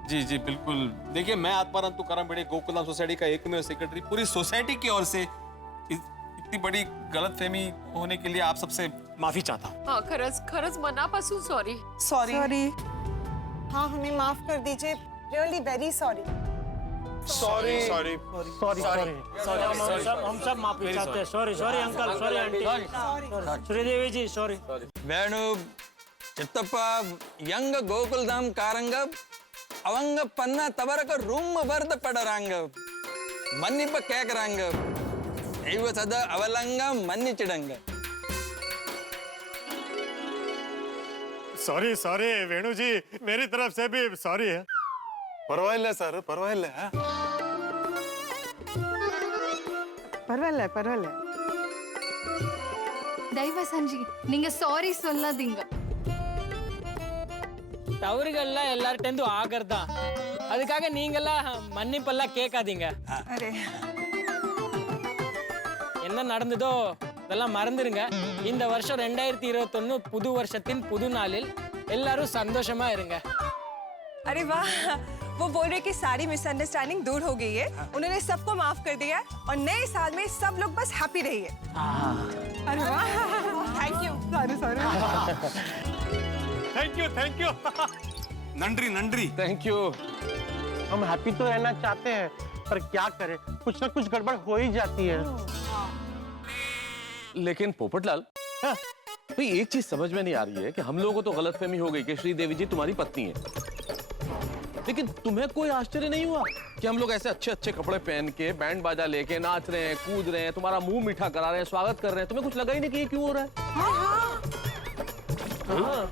जी जी बिल्कुल। देखिए, मैं आत्माराम तुकाराम भिड़े, गोकुलधाम सोसाइटी का एकमेव सेक्रेटरी, पूरी सोसाइटी की ओर से इतनी बड़ी गलतफहमी होने के लिए आप सबसे माफी चाहता हूँ। हाँ, खरज मनापासून सॉरी। सॉरी। हाँ, हमें माफ कर दीजिए, really very sorry. Sorry sorry sorry हम सब माफी चाहते हैं। Sorry sorry uncle, sorry aunty, Sridevi ji sorry. Venu चित्तप्प यंग गोकुलधाम कारंग अवंग पन्ना तबरक रूम वर्द पडरांग मन्निप केकरांग एव सद अवलंग मन्निचिडंग। सॉरी सॉरी वेणु जी, मेरी तरफ से भी सॉरी है। परवाइल्ला सर, परवाइल्ला। பரவாயில்ல பரவாயில்ல. தைவசஞ்சி, நீங்க சாரி சொல்லாதீங்க. தவறுகள்லாம் எல்லார்ட்டேந்தும் ஆகறதா, அதுக்காக நீங்கெல்லாம் மன்னிப்பெல்லாம் கேட்காதீங்க. என்ன நடந்ததோ இதெல்லாம் மறந்துருங்க. இந்த வருஷம் 2021 புது வருஷத்தின் புது நாளில் எல்லாரும் சந்தோஷமா இருங்க. अरे वाह, वो बोल रहे कि सारी मिसअंडरस्टैंडिंग दूर हो गई है, उन्होंने सबको माफ कर दिया और नए साल में सब लोग बस हैप्पी रहिए। अरे वाह, thank you. Sorry thank you नंड्री थैंक यू। हम हैप्पी तो रहना चाहते हैं, पर क्या करें, कुछ ना कुछ गड़बड़ हो ही जाती है। लेकिन पोपटलाल, भाई एक चीज समझ में नहीं आ रही है कि हम लोगों को तो गलतफहमी हो गई कि श्रीदेवी जी तुम्हारी पत्नी है, लेकिन तुम्हें कोई आश्चर्य नहीं हुआ कि हम लोग ऐसे अच्छे अच्छे कपड़े पहन के बैंड बाजा लेके नाच रहे हैं, कूद रहे हैं, तुम्हारा मुंह मीठा करा रहे हैं, स्वागत कर रहे हैं, तुम्हें कुछ लगा ही नहीं कि ये क्यों हो रहा है? हाँ।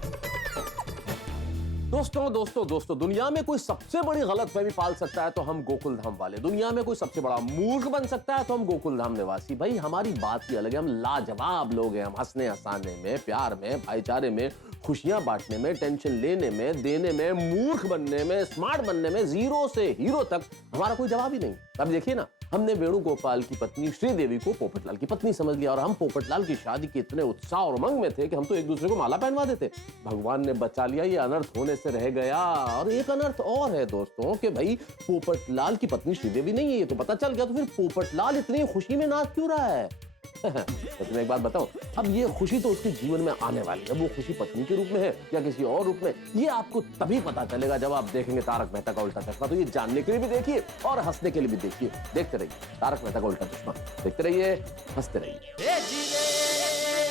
दोस्तों, दुनिया में कोई सबसे बड़ी गलतफहमी पाल सकता है तो हम गोकुलधाम वाले, दुनिया में कोई सबसे बड़ा मूर्ख बन सकता है तो हम गोकुलधाम निवासी। भाई हमारी बात ही अलग है, हम लाजवाब लोग हैं, हम हंसने हंसाने में, प्यार में, भाईचारे में खुशियां बांटने में, टेंशन लेने में, देने में, मूर्ख बनने में, स्मार्ट बनने में, जीरो से हीरो तक हमारा कोई जवाब ही नहीं। अब देखिए ना, हमने वेणुगोपाल की पत्नी श्रीदेवी को पोपटलाल की पत्नी समझ लिया और हम पोपटलाल की शादी के इतने उत्साह और उमंग में थे कि हम तो एक दूसरे को माला पहनवा देते। भगवान ने बचा लिया, ये अनर्थ होने से रह गया। और एक अनर्थ और है दोस्तों कि भाई पोपटलाल की पत्नी श्रीदेवी नहीं है, ये तो पता चल गया, तो फिर पोपटलाल इतनी खुशी में नाच क्यों रहा है? तो तुम्हें एक बात बताऊं, अब ये खुशी तो उसके जीवन में आने वाली है। वो खुशी पत्नी के रूप में है या किसी और रूप में, ये आपको तभी पता चलेगा जब आप देखेंगे तारक मेहता का उल्टा चश्मा। तो ये जानने के लिए भी देखिए और हंसने के लिए भी देखिए। देखते रहिए तारक मेहता का उल्टा चश्मा, देखते रहिए, हंसते रहिए।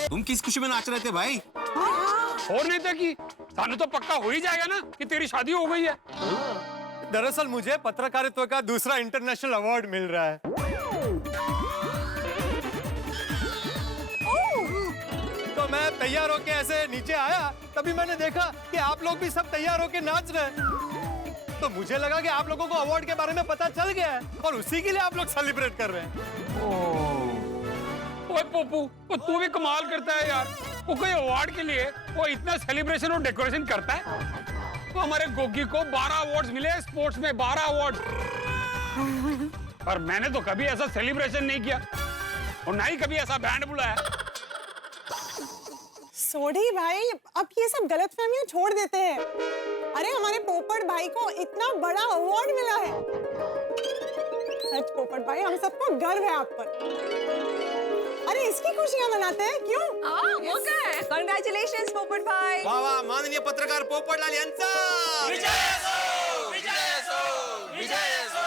तुम किस खुशी में नाच रहे थे भाई? और नहीं था कि सानू तो पक्का हो ही जाएगा ना कि तेरी शादी हो गई है। दरअसल मुझे पत्रकारित्व का दूसरा इंटरनेशनल अवार्ड मिल रहा है। तो मैं तैयार होके ऐसे नीचे आया, तभी मैंने देखा कि आप लोग भी सब तैयार होके नाच रहे हैं। तो मुझे लगा कि आप लोगों को अवार्ड के बारे में पता चल गया है और उसी के लिए आप लोग सेलिब्रेट कर रहे हैं। ओए पोपू, वो तू भी कमाल करता है यार। वो कोई अवार्ड के लिए वो इतना सेलिब्रेशन और डेकोरेशन करता है। तो हमारे गोगी को 12 अवार्ड्स मिले स्पोर्ट्स में, 12 अवार्ड। और मैंने तो कभी ऐसा सेलिब्रेशन नहीं किया और ना ही कभी ऐसा बैंड बुलाया। सोढ़ी भाई, अब ये सब गलतफहमियां छोड़ देते हैं। अरे हमारे पोपट भाई को इतना बड़ा अवार्ड मिला है। सच पोपट भाई, हम सबको गर्व है आप पर। अरे इसकी खुशियां मनाते हैं, क्यों? वो क्या है? Congratulations पोपट भाई। वाह वाह, माननीय पत्रकार पोपटलाल यांचा विजय असो, विजय असो, विजय असो।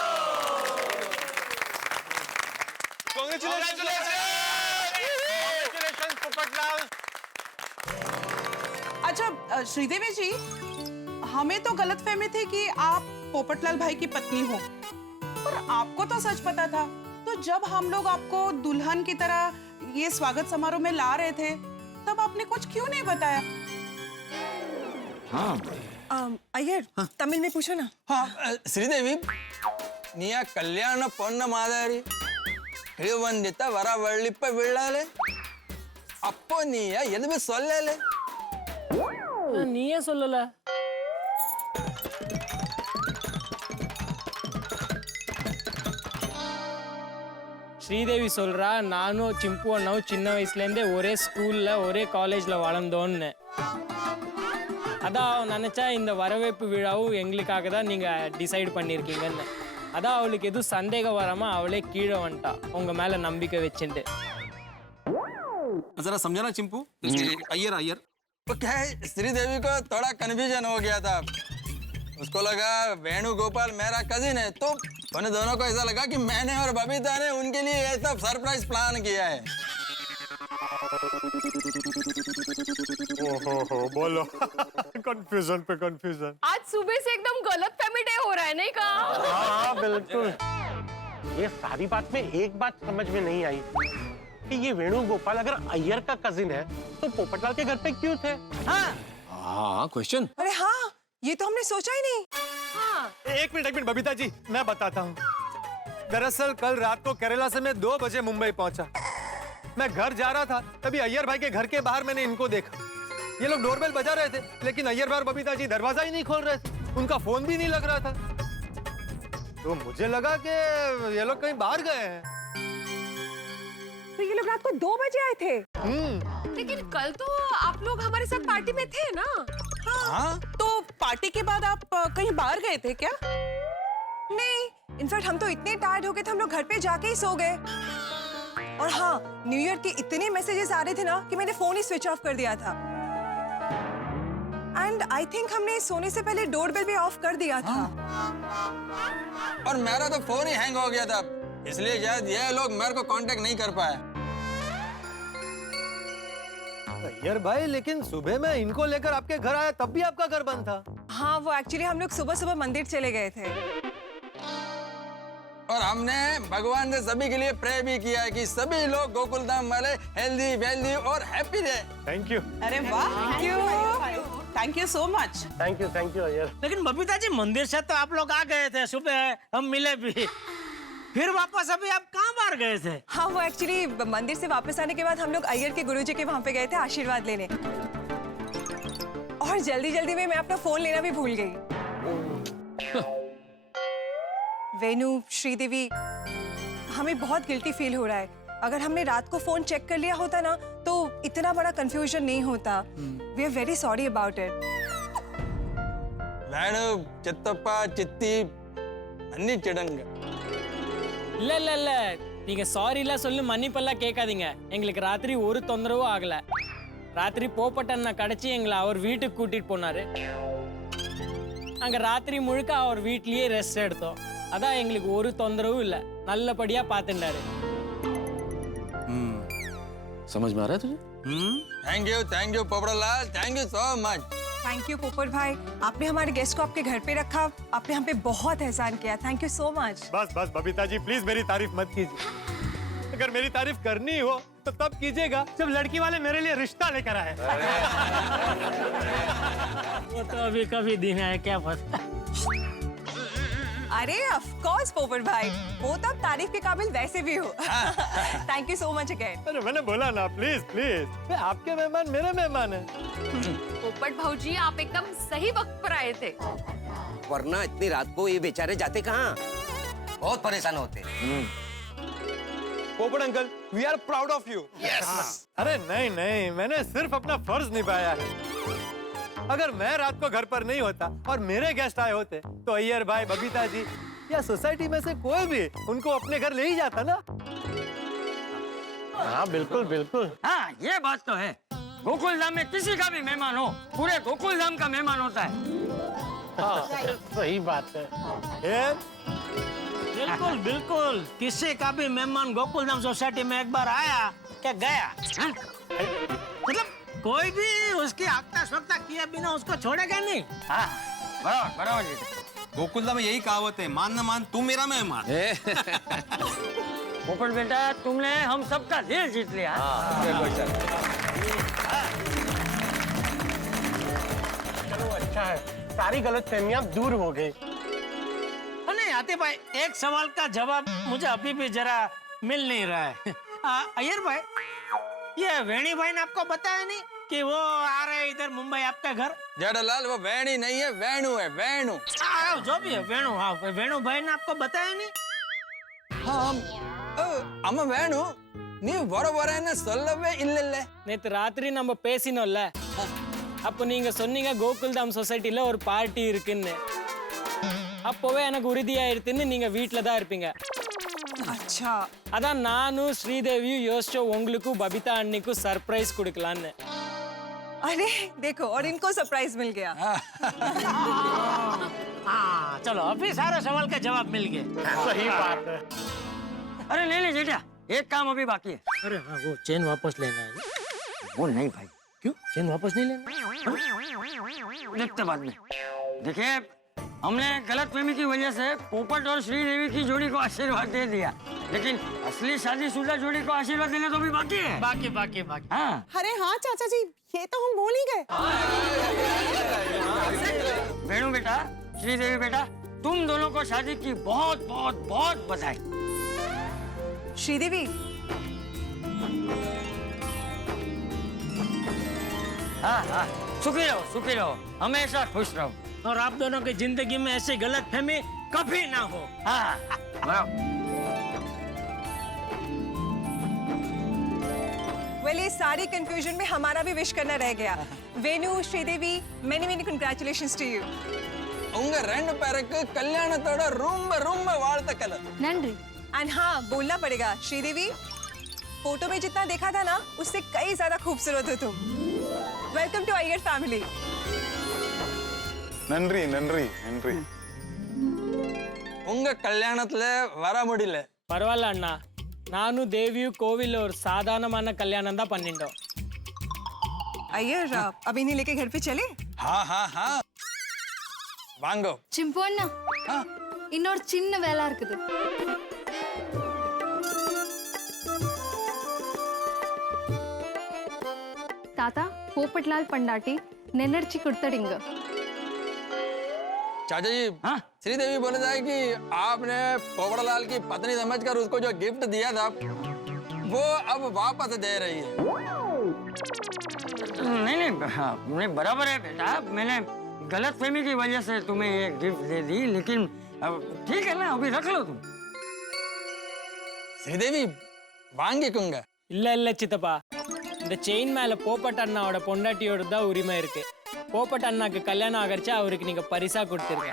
कांग्रेचुलेशन पोपटलाल। अच्छा श्रीदेवी जी, हमें तो गलतफहमी थी कि आप पोपटलाल भाई की पत्नी हो, पर आपको तो सच पता था। तो जब हम लोग आपको दुल्हन की तरह ये स्वागत समारोह में ला रहे थे, तब आपने कुछ क्यों नहीं बताया? अय्यर, तमिल में पूछो ना। हाँ श्रीदेवी, निया कल्याण पोन्न मादारी हिळवंदित वरवळ्ळिप्प विळ्ळाले अप्पो निया एदुवे सोल्लेले நீயே சொல்லல. ஸ்ரீதேவி சொல்றா, நானும் சிம்பு அண்ணாவும் சின்ன வயசுலேருந்தே ஒரே ஸ்கூல்ல ஒரே காலேஜ்ல வளர்ந்தோன்னு. அதான் அவன் நினைச்சா இந்த வரவேற்பு விழாவும் எங்களுக்காக தான் நீங்க டிசைட் பண்ணியிருக்கீங்கன்னு. அதான் அவளுக்கு எதுவும் சந்தேகம் வராம அவளே கீழே வந்துட்டா உங்க மேல நம்பிக்கை வச்சுட்டு. जरा समझाना चिंपू। अय्यर अय्यर तो क्या है, श्रीदेवी को थोड़ा कन्फ्यूजन हो गया था। उसको लगा वेणुगोपाल मेरा कजिन है, तो उन्हें दोनों को ऐसा लगा कि मैंने और बबीता ने उनके लिए ये सब सरप्राइज प्लान किया है। ओहो बोलो। कंफ्यूजन पे कंफ्यूजन। आज सुबह से एकदम गलतफहमी डे हो रहा है, नहीं कहा? हाँ बिल्कुल। ये सारी बात में एक बात समझ में नहीं आई कि ये वेणुगोपाल अगर अय्यर का कजिन है तो पोपटलाल के घर पे क्यों थे? हाँ क्वेश्चन। अरे हाँ, ये तो हमने सोचा ही नहीं। एक मिनट बबीता जी, मैं बताता हूँ। दरअसल कल रात को केरला से मैं 2 बजे मुंबई पहुंचा। मैं घर जा रहा था, तभी अय्यर भाई के घर के बाहर मैंने इनको देखा। ये लोग डोरबेल बजा रहे थे, लेकिन अय्यर भाई और बबीता जी दरवाजा ही नहीं खोल रहे थे। उनका फोन भी नहीं लग रहा था। तो मुझे लगा कि ये लोग कहीं बाहर गए हैं। तो ये लोग रात को 2 बजे आए थे। लेकिन कल तो आप लोग हमारे साथ पार्टी में थे ना? हाँ, तो पार्टी के बाद आप कहीं बाहर गए थे क्या? नहीं, इनफैक्ट हम तो इतने टायर्ड हो गए थे, हम लोग घर पे जाके ही सो गए। और हाँ, न्यू ईयर के इतने मैसेजेस आ रहे थे ना कि मैंने फोन ही स्विच ऑफ कर दिया था। एंड आई थिंक हमने सोने से पहले डोरबेल भी ऑफ कर दिया था। और मेरा तो फोन ही हैंग हो गया था, इसलिए शायद ये लोग मेरे को कांटेक्ट नहीं कर पाए। अय्यर भाई, लेकिन सुबह मैं इनको लेकर आपके घर आया तब भी आपका घर बंद था। हाँ, वो एक्चुअली हम लोग सुबह सुबह मंदिर चले गए थे। और हमने भगवान से सभी के लिए प्रे भी किया है कि सभी लोग गोकुल धाम वाले हेल्दी वेल्दी और हैप्पी रहे। Thank you. अरे वाह, thank you so much. Thank you Iyer. लेकिन बबीता जी, मंदिर से तो आप लोग आ गए थे सुबह, हम मिले भी, फिर वापस अभी आप कहाँ बाहर गए थे? हाँ, वो एक्चुअली मंदिर से वापस आने के बाद हम लोग अय्यर के गुरुजी के वहाँ पे गए थे आशीर्वाद लेने। और जल्दी जल्दी में मैं अपना फोन लेना भी भूल गई। वेणु, श्रीदेवी, हमें बहुत गिल्टी फील हो रहा है। अगर हमने रात को फोन चेक कर लिया होता ना तो इतना बड़ा कंफ्यूजन नहीं होता। We are very sorry about it. Venu చిత్తప్ప చిత్తి అన్ని చెడంగా இல்ல இல்ல இல்ல நீங்க சாரி எல்லாம் சொல்லி மன்னிப்பெல்லாம் கேட்காதீங்க. எங்களுக்கு ராத்திரி ஒரு தொந்தரவும் ஆகல. ராத்திரி போப்பட்டண்ணா கடைச்சி எங்களை அவர் வீட்டுக்கு கூட்டிட்டு போனாரு. அங்க ராத்திரி முழுக்க அவர் வீட்லயே ரெஸ்ட் எடுத்தோம். அதான் எங்களுக்கு ஒரு தொந்தரவும் இல்ல. நல்லபடியா பாத்துட்டாரு. समझ में आ रहा है तुझे? Thank you Popatlal, thank you so much. Thank you Popat भाई, आपने हमारे गेस्ट को आपके घर पे रखा, आपने हम पे बहुत एहसान किया। Thank you so much. बस बस बबीता जी प्लीज मेरी तारीफ मत कीजिए। अगर मेरी तारीफ करनी हो तो तब कीजिएगा जब लड़की वाले मेरे लिए रिश्ता लेकर आए। वो तो अभी कभी दिन है क्या पता। अरे ऑफ कोर्स पोपट भाई, वो तो अब तारीफ के काबिल वैसे भी हो। Thank you so much again. अरे मैंने बोला ना प्लीज प्लीज, आपके मेहमान मेरे मेहमान हैं। पोपट भाऊजी आप एकदम सही वक्त पर आए थे। वरना इतनी रात को ये बेचारे जाते कहाँ? बहुत परेशान होते। Popat uncle we are proud of you. अरे नहीं नहीं, मैंने सिर्फ अपना फर्ज निभाया है। अगर मैं रात को घर पर नहीं होता और मेरे गेस्ट आए होते तो अय्यर भाई, बबीता जी या सोसाइटी में से कोई भी उनको अपने घर ले ही जाता ना। हाँ बिल्कुल बिल्कुल। हाँ ये बात तो है। गोकुल धाम में किसी का भी मेहमान हो, पूरे गोकुल धाम का मेहमान होता है। हाँ सही बात है। बिल्कुल बिल्कुल, किसी का भी मेहमान गोकुल धाम सोसाइटी में एक बार आया क्या गया। मतलब कोई भी उसकी आगता स्वगता किए बिना उसको छोड़ेगा नहीं। हाँ बराबर बराबर जी। गोकुलधाम में यही कहावत है, मान न मान तू मेरा मेहमान। पोपट बेटा तुमने हम सबका दिल जीत लिया। चलो अच्छा है, सारी गलतफहमियां दूर हो गई। नहीं आते भाई, एक सवाल का जवाब मुझे अभी भी जरा मिल नहीं रहा है। अय्यर भाई, ये वेणी भाई ने आपको बताया नहीं कि वो आ रहे इधर मुंबई आपका घर? जेठालाल वो वेणी नहीं है, वेणु है, वेणु। जो भी है वेणु, हाँ वेणु भाई ने आपको बताया नहीं? हाँ अम्म वेणु நீ வரவரன்னு சொல்லவே இல்லல்ல. நேத்து ராத்திரி நம்ம பேசினோம்ல, அப்போ நீங்க சொன்னீங்க கோகுல்தாம் சொசைட்டில ஒரு பார்ட்டி இருக்குன்னு. அப்போவே எனக்கு உறுதியாயிருத்துன்னு நீங்க வீட்ல தான் இருப்பீங்க. अच्छा அதான் நானும் ஸ்ரீதேவியும் யோசிச்சோம் உங்களுக்கு बबीता அண்ணிக்கு சர்ப்ரைஸ் கொடுக்கலான்னு. अरे देखो और इनको सरप्राइज मिल गया। हाँ चलो अभी सारे सवाल का जवाब मिल गए। सही बात है। अरे ले ले जेठा, एक काम अभी बाकी है। अरे हाँ वो चेन वापस लेना है। वो नहीं भाई। क्यों चेन वापस नहीं लेना? देखते बाद में। देखिए हमने गलतफहमी की वजह से पोपट और श्रीदेवी की जोड़ी को आशीर्वाद दे दिया, लेकिन असली शादीशुदा जोड़ी को आशीर्वाद देना तो भी बाकी है। बाकी बाकी बाकी। हाँ अरे हाँ चाचा जी, ये तो हम भूल ही गए। वेणु बेटा, श्रीदेवी बेटा, तुम दोनों को शादी की बहुत बहुत बहुत बधाई। श्रीदेवी हाँ हाँ सुखी रहो, हमेशा खुश रहो। और आप दोनों की जिंदगी में ऐसी गलतफहमी कभी ना हो। हाँ वेल ये सारी कंफ्यूजन में हमारा भी विश करना रह गया। Venu, Sridevi, many many congratulations to you. உங்க ரெண்டு பேருக்கு கல்யாணத்தோட ரொம்ப ரொம்ப வாழ்த்துக்கள்। नंद्री एंड हाँ बोलना पड़ेगा श्रीदेवी, फोटो में जितना देखा था ना उससे कई ज्यादा खूबसूरत हो तुम। Welcome to Iyer family. நன்றி நன்றி நன்றி। உங்க கல்யாணத்துல வர முடியல। பரவாயில்ல அண்ணா, நானும் தேவியும் கோவில்ல ஒரு சாதாரணமான கல்யாணம் தான் பண்ணிட்டோம். अय्यर अब इन्हें लेके घर पे चले? हाँ हाँ हाँ வாங்கோ। சிம்பு அண்ணா, இன்னொரு சின்ன வேலை இருக்குது. தாத்தா, पोपटलाल पंडाटी नेनर्ची कुर्तडिंग। चाचा जी श्रीदेवी बोले जाए कि आपने पोपड़लाल की पत्नी समझकर उसको जो गिफ्ट दिया था वो अब वापस दे रही है। नहीं नहीं, हाँ, नहीं बराबर है बेटा, मैंने गलतफहमी की वजह से तुम्हें ये गिफ्ट दे दी, लेकिन अब ठीक है ना, अभी रख लो तुम। श्रीदेवी வாங்கிக்குங்க. இல்ல இல்ல சித்தப்பா, இந்த செயின் மேல போப்பட் அண்ணாவோட பொண்டாட்டியோட தான் உரிமை இருக்கு. போப்பட் அண்ணாக்கு கல்யாணம் ஆகறச்சா அவருக்கு நீங்க பரிசா கொடுத்துருங்க.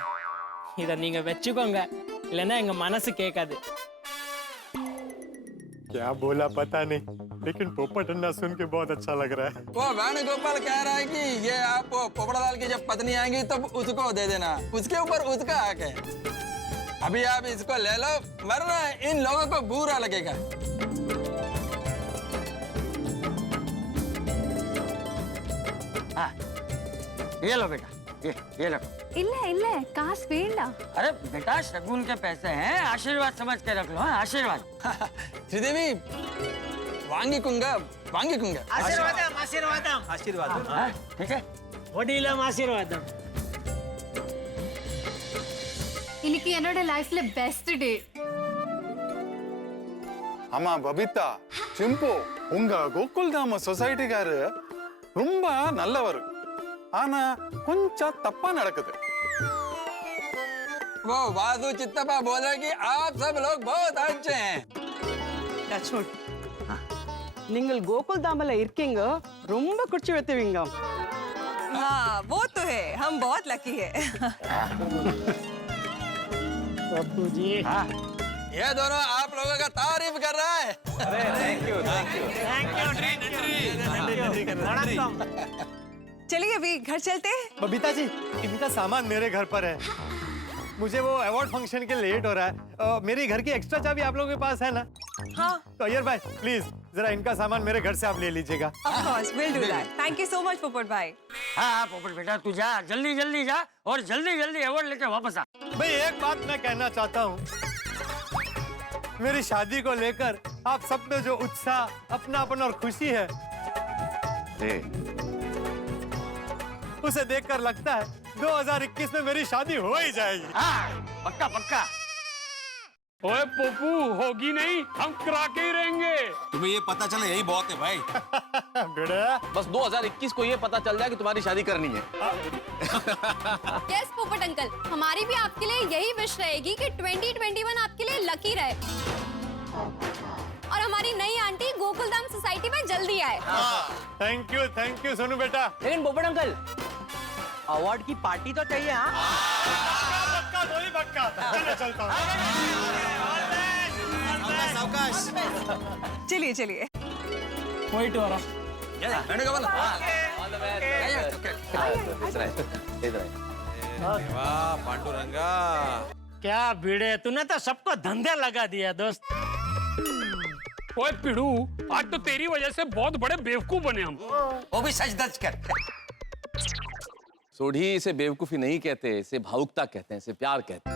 இத நீங்க வச்சுக்கோங்க, இல்லைன்னா எங்க மனசு கேட்காது. क्या बोला पता नहीं, लेकिन पोपट अन्ना सुन के बहुत अच्छा लग रहा है। वो वेणुगोपाल कह रहा है कि ये आप पोपटलाल की जब पत्नी आएंगी तब उसको दे देना, उसके ऊपर उसका हक है। अभी आप इसको ले लो, वरना इन लोगों को बुरा लगेगा। हाँ, ये लो बेटा, ये रखो। ಇಲ್ಲ ಇಲ್ಲ ಕಾಸು ಬೇಡ. अरे बेटा, शगुन के पैसे हैं, आशीर्वाद समझ के रख लो। हाँ, आशीर्वाद। श्रीदेवी वांगिकुंगा, वांगिकुंगा। ఆశీర్వాదం ఆశీర్వాదం आशीर्वाद। हाँ, ठीक है। వడీలం ఆశీర్వాదం. இன்னைக்கு என்னோட லைஃப்ல பெஸ்ட் டே. ஆமா பபிதா, சிம்பு, உங்க கோகுல்தாம சொசைட்டிக்காரு ரொம்ப நல்லவர், ஆனா கொஞ்சம் தப்பா நடக்குது. वो वासु चित्तप्पा बोले कि आप सब लोग बहुत अच्छे हैं। டச்வுட். நீங்கள் கோகுல் தாமல இருக்கீங்க, ரொம்ப குச்சி வைத்துவீங்க. हाँ वो तो है, हम बहुत लकी है। पप्पू जी, ये दोनों आप लोगों का तारीफ कर रहा है। अरे थैंक यू थैंक यू வணக்கம். चलिए अभी घर चलते हैं। बबीता जी, इनका सामान मेरे घर पर है, मुझे वो अवार्ड फंक्शन के लेट हो रहा है। मेरी घर की एक्स्ट्रा चाबी आप लोगों के पास है ना? हाँ। तो अय्यर भाई प्लीज जरा इनका सामान मेरे घर से आप ले लीजिएगा। Of course, we'll do that. Thank you so much, पोपट भाई। हाँ हाँ पोपट बेटा, तू जा, जल्दी जल्दी जा और जल्दी जल्दी अवार्ड लेके वापस आ। भाई एक बात मैं कहना चाहता हूँ, मेरी शादी को लेकर आप सब में जो उत्साह, अपनापन और खुशी है, उसे देखकर लगता है 2021 में मेरी शादी हो ही जाएगी। हाँ, पक्का पक्का। ओए पप्पू, होगी नहीं, हम करा के ही रहेंगे। तुम्हें ये पता चले यही बहुत है भाई। बस 2021 को ये पता चल जाए कि तुम्हारी शादी करनी है। यस पोपट अंकल, हमारी भी आपके लिए यही विश रहेगी कि 2021 आपके लिए लकी रहे और हमारी नई आंटी गोकुलधाम सोसाइटी में जल्दी आए। थैंक यू सोनू बेटा। लेकिन पोपट अंकल, अवार्ड की पार्टी तो चाहिए। हाँ, पक्का बोली पक्का, चलो चलता हूँ। चलिए चलिए। போயிட்டு வரோம். वेणुगोपाल, वाह पांडुरंगा, क्या भिड़े, तूने तो सबको धंधे लगा दिया दोस्त। ओए पिड़ू, आज तो तेरी वजह से बहुत बड़े बेवकूफ बने हम। वो भी सच दच कर। सोढ़ी, इसे बेवकूफी नहीं कहते, इसे भावुकता कहते हैं, इसे प्यार कहते हैं।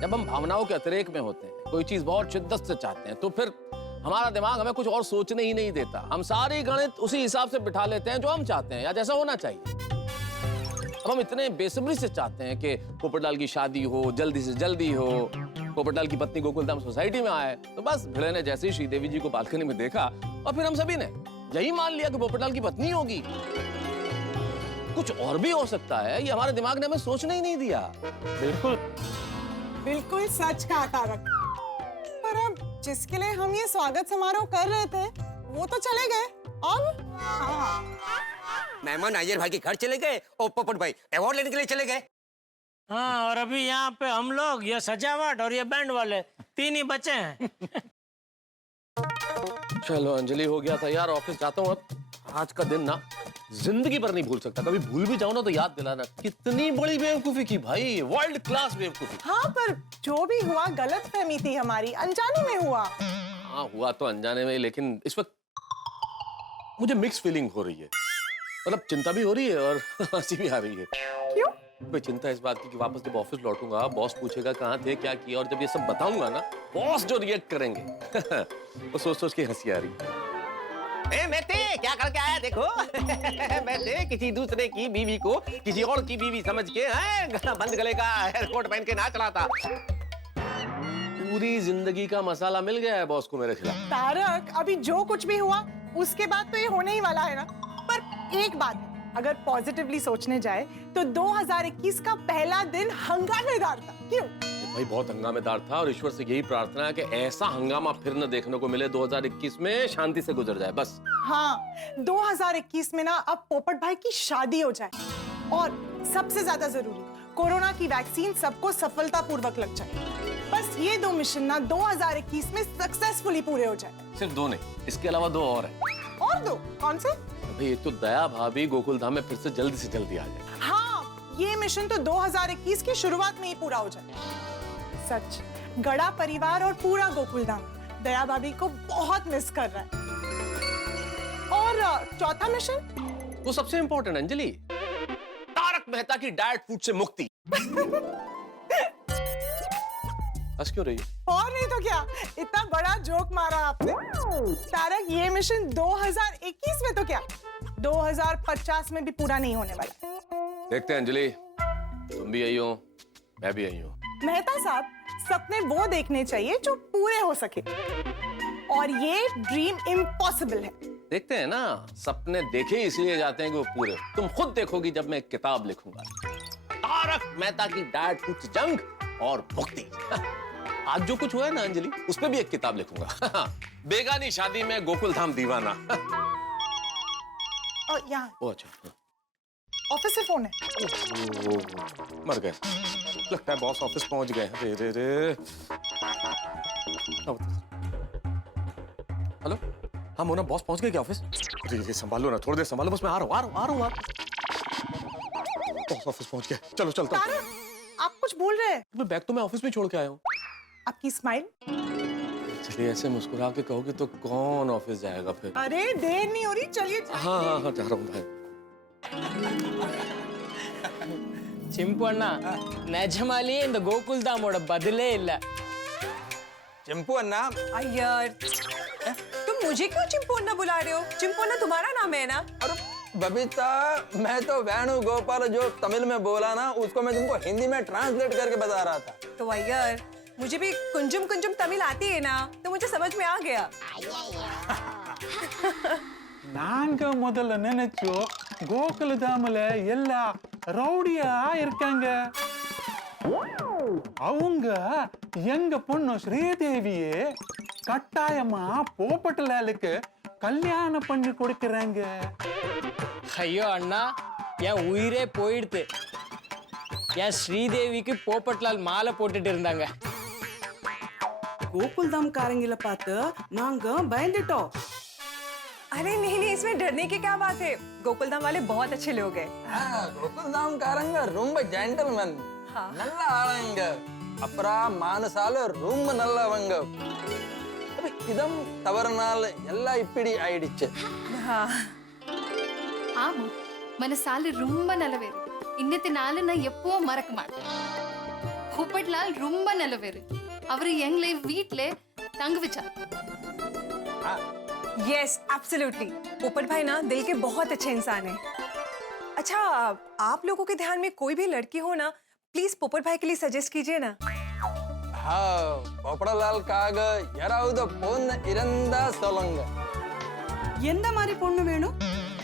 जब हम भावनाओं के अतिरेक में होते हैं, कोई चीज बहुत शिद्दत से चाहते हैं, तो फिर हमारा दिमाग हमें कुछ और सोचने ही नहीं देता। हम सारी गणित उसी हिसाब से बिठा लेते हैं जो हम चाहते हैं या जैसा होना चाहिए। अब हम इतने बेसब्री से चाहते हैं कि पोपटलाल की शादी हो, जल्दी से जल्दी हो, पोपटलाल की पत्नी गोकुलधाम सोसाइटी में आए। तो बस भिड़े ने जैसे ही श्रीदेवी जी को बालकनी में देखा और फिर हम सभी ने यही मान लिया कि पोपटलाल की पत्नी होगी। कुछ और भी हो सकता है, ये हमारे दिमाग ने हमें सोचने ही नहीं दिया। बिल्कुल सच कहा तारक। पर अब जिसके लिए हम ये स्वागत समारोह कर रहे थे वो तो चले गए। अब मेहमान अय्यर भाई के घर चले गए और पोपट भाई अवार्ड लेने के लिए चले गए। हाँ, और अभी यहाँ पे हम लोग, ये सजावट और ये बैंड वाले तीन ही बचे हैं। चलो अंजलि, हो गया था यार, ऑफिस जाता हूँ अब। आज का दिन ना जिंदगी पर नहीं भूल सकता, कभी भूल भी जाऊँ ना तो याद दिलाना। कितनी बड़ी बेवकूफी की भाई, वर्ल्ड क्लास बेवकूफी। हाँ, पर जो भी हुआ गलतफहमी थी हमारी, अनजाने में हुआ। हाँ हुआ तो अनजाने में, लेकिन इस वक्त मुझे मिक्स फीलिंग हो रही है। मतलब चिंता भी हो रही है और हंसी भी आ रही है। क्यों? कोई चिंता इस बात की कि वापस जब ऑफिस लौटूंगा, बॉस पूछेगा कहाँ थे, क्या किया, और जब ये सब बताऊंगा ना, बॉस जो रिएक्ट करेंगे वो सोच सोच के हंसी आ रही है। मैते क्या करके आया देखो। मैते किसी दूसरे की बीवी को किसी और की बीवी समझ के बंद गले का हेयरकोट पहन के नाच रहा था। पूरी जिंदगी का मसाला मिल गया है बॉस को मेरे खिलाफ। तारक, अभी जो कुछ भी हुआ उसके बाद तो ये होने ही वाला है ना। पर एक बात है, अगर पॉजिटिवली सोचने जाए तो 2021 का पहला दिन हंगामेदार था। क्यों? भाई बहुत हंगामेदार था और ईश्वर से यही प्रार्थना है कि ऐसा हंगामा फिर न देखने को मिले 2021 में, शांति से गुजर जाए बस। हाँ, 2021 में ना अब पोपट भाई की शादी हो जाए और सबसे ज्यादा जरूरी कोरोना की वैक्सीन सबको सफलतापूर्वक लग जाए। बस ये 2 मिशन ना 2021 में सक्सेसफुली पूरे हो जाए। सिर्फ 2 नहीं, इसके अलावा 2 और है। और 2? कौन से? भाई एक तो दया भाभी गोकुल धाम में फिर से जल्दी आ जाए। हाँ, ये मिशन तो 2021 की शुरुआत में ही पूरा हो जाए। सच, गड़ा परिवार और पूरा गोकुल धाम दया भाभी को बहुत मिस कर रहा है। और चौथा मिशन? वो सबसे इंपॉर्टेंट अंजलि, तारक मेहता की डाइट फूड से मुक्ति। हंस क्यों रही है? और नहीं तो क्या, इतना बड़ा जोक मारा आपने। तारक, ये मिशन 2021 में तो क्या 2050 में भी पूरा नहीं होने वाला। देखते हैं अंजलि, तुम भी आई हो, मैं भी आई हूँ। मेहता साहब, सपने वो देखने चाहिए जो पूरे हो सके, और ये ड्रीम इम्पॉसिबल है। देखते हैं ना, सपने देखे इसलिए जाते हैं कि वो पूरे हो। तुम खुद देखोगी जब मैं एक किताब लिखूंगा, तारक मेहता की डाइट फूड से जंग और मुक्ति। आज जो कुछ हुआ है ना अंजलि, उस पे भी एक किताब लिखूंगा। बेगानी शादी में गोकुल धाम दीवाना। और यहाँ ओ अच्छा, ऑफिस से फोन है। मर गए, लगता है बॉस ऑफिस पहुंच गए। रे रे रे। हेलो, हाँ मोना, बॉस पहुंच गए क्या ऑफिस? अरे संभालो ना, थोड़ी देर संभालो, बस मैं आ रहा हूँ। बॉस ऑफिस पहुंच गए, चलो चलता हूँ। आप कुछ बोल रहे हैं? मैं बैग तो मैं ऑफिस में छोड़ के आया हूँ। आपकी स्माइल? चलिए, ऐसे मुस्कुरा के कहोगे तो कौन ऑफिस जाएगा फिर? अरे देर नहीं हो रही, चलिए। हाँ, जा रहा हूँ भाई। ಚಿಂಪು ಅಣ್ಣ, ನಿಜಮಾಲಿ ಇಂದ ಗೋಕುಲ್ ಧಾಮೋಡ ಬದಲೇ ಇಲ್ಲ. चिंपू अन्ना। यार, तुम मुझे क्यों चिंपू अन्ना बुला रहे हो? चिंपू अन्ना तुम्हारा नाम है ना? अरे बबीता, मैं तो वेणु गोपाल जो तमिल में बोला ना, उसको मैं तुमको हिंदी में ट्रांसलेट करके बता रहा था। तो यार, मुझे भी कुंजुम कुंजुम तमिल आती है ना, तो मुझे समझ में आ गया। நாங்க முதல்ல நினைச்சோம் கோகுல தாமல எல்லா ரவுடியா இருக்காங்க. அவங்க எங்க பொண்ணு ஸ்ரீதேவியே கட்டாயமா போப்பட்டலாலுக்கு கல்யாணம் பண்ணி கொடுக்கறாங்க. ஐயோ அண்ணா, என் உயிரே போயிடுது. என் ஸ்ரீதேவிக்கு போப்பட்லால் மாலை போட்டுட்டு இருந்தாங்க. गोकुल धाम காரங்கள பார்த்து நாங்க பயந்துட்டோம். अरे नहीं, इसमें डरने की क्या बात है? गोकुल धाम वाले बहुत अच्छे लोग हैं। गोकुल धाम कारंग ரொம்ப ஜென்டில்மேன். நல்ல ஆளுங்க. அப்புறம் மானசால ரொம்ப நல்லவங்க. அப்ப இதம் தவறுனால எல்லாம் இப்படி ஆயிடுச்சு. ஆமா, மனசால ரொம்ப நல்லவேரு. இன்னத்தி நாள் நான் எப்போ மறக்க மாட்டேன். போப்பட்லால் ரொம்ப நல்லவேரு. அவர் எங்களை வீட்ல தங்க வச்சார். Yes, absolutely. पोपट भाई ना दिल के बहुत अच्छे इंसान हैं। अच्छा, आप लोगों के ध्यान में कोई भी लड़की हो ना, प्लीज पोपट भाई के लिए सजेस्ट कीजिए ना। हाँ, पोपड़लाल काग यारावुद पोन्न इरंदा सोलंग। எந்த மாதிரி பொண்ணு வேணும்?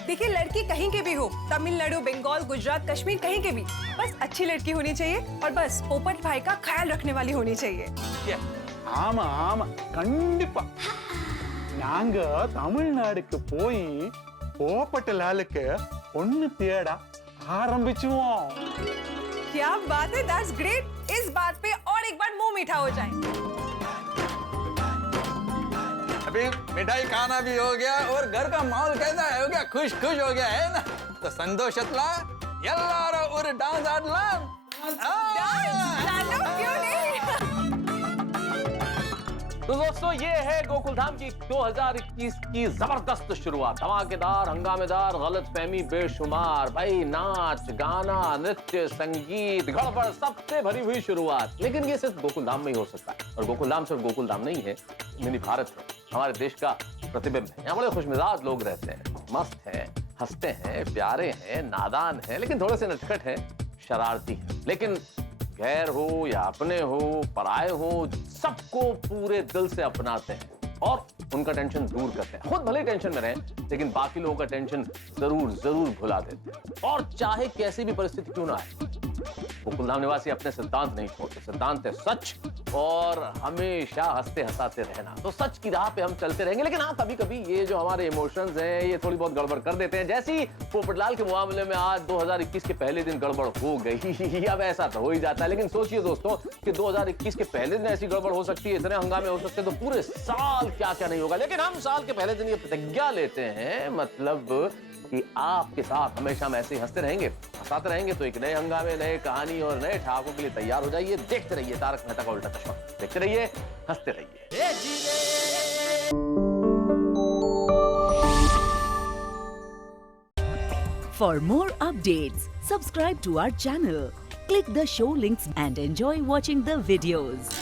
देखिए, लड़की कहीं के भी हो, तमिलनाडु, बंगाल, गुजरात, कश्मीर, कहीं के भी, बस अच्छी लड़की होनी चाहिए और बस पोपट भाई का ख्याल रखने वाली होनी चाहिए। ஆமா ஆமா, கண்டிப்பா. நாங்க தமிழ்நாடுக்கு போய் போப்பட்டலாலுக்கு பொண்ணு தேட ஆரம்பிச்சுவோம். क्या बात है, दैट्स ग्रेट। इस बात पे और एक बार मुंह मीठा हो जाए। अभी मिठाई खाना भी हो गया और घर का माहौल कैसा है, हो गया खुश खुश हो गया है ना? तो संतोषतला ಎಲ್ಲಾರು और डांस आडला। क्यों नहीं? तो दोस्तों, ये है गोकुल धाम की 2021 की जबरदस्त शुरुआत। धमाकेदार, हंगामेदार, गलतफहमी बेशुमार, भाई नाच गाना, नृत्य, संगीत, गड़बड़, सबसे भरी हुई शुरुआत। लेकिन ये सिर्फ गोकुल धाम में ही हो सकता है। और गोकुल धाम सिर्फ गोकुल धाम नहीं है, मिनी भारत है, हमारे देश का प्रतिबिंब है। यहाँ बड़े खुशमिजाज लोग रहते हैं, मस्त हैं, हंसते हैं, प्यारे हैं, नादान हैं, लेकिन थोड़े से नटखट हैं, शरारती हैं। लेकिन गैर हो या अपने हो, पराए हो, सबको पूरे दिल से अपनाते हैं। और उनका टेंशन दूर करते हैं। खुद भले टेंशन में रहें लेकिन बाकी लोगों का टेंशन जरूर भुला देते हैं। और चाहे कैसी भी परिस्थिति क्यों ना आए, गोकुलधाम निवासी अपने सिद्धांत नहीं छोड़ते। सिद्धांत है सच और हमेशा हंसते हंसाते रहना। तो सच की राह पे हम चलते रहेंगे, लेकिन हाँ कभी कभी ये जो हमारे इमोशंस हैं ये थोड़ी बहुत गड़बड़ कर देते हैं। जैसी पोपटलाल के मामले में आज 2021 के पहले दिन गड़बड़ हो गई। अब ऐसा तो हो ही जाता है, लेकिन सोचिए दोस्तों कि 2021 के पहले दिन ऐसी गड़बड़ हो सकती है, इतने हंगामे हो सकते हैं, तो पूरे साल क्या क्या नहीं होगा। लेकिन हम साल के पहले दिन ये प्रतिज्ञा लेते हैं, मतलब कि आपके साथ हमेशा हम ऐसे ही हंसते रहेंगे, हंसाते रहेंगे। तो एक नए हंगामे, नए कहानी और नए ठाकों के लिए तैयार हो जाइए। देखते रहिए तारक मेहता का उल्टा चश्मा, देखते रहिए, हंसते रहिए। For more updates, subscribe to our channel, click the show links and enjoy watching the videos.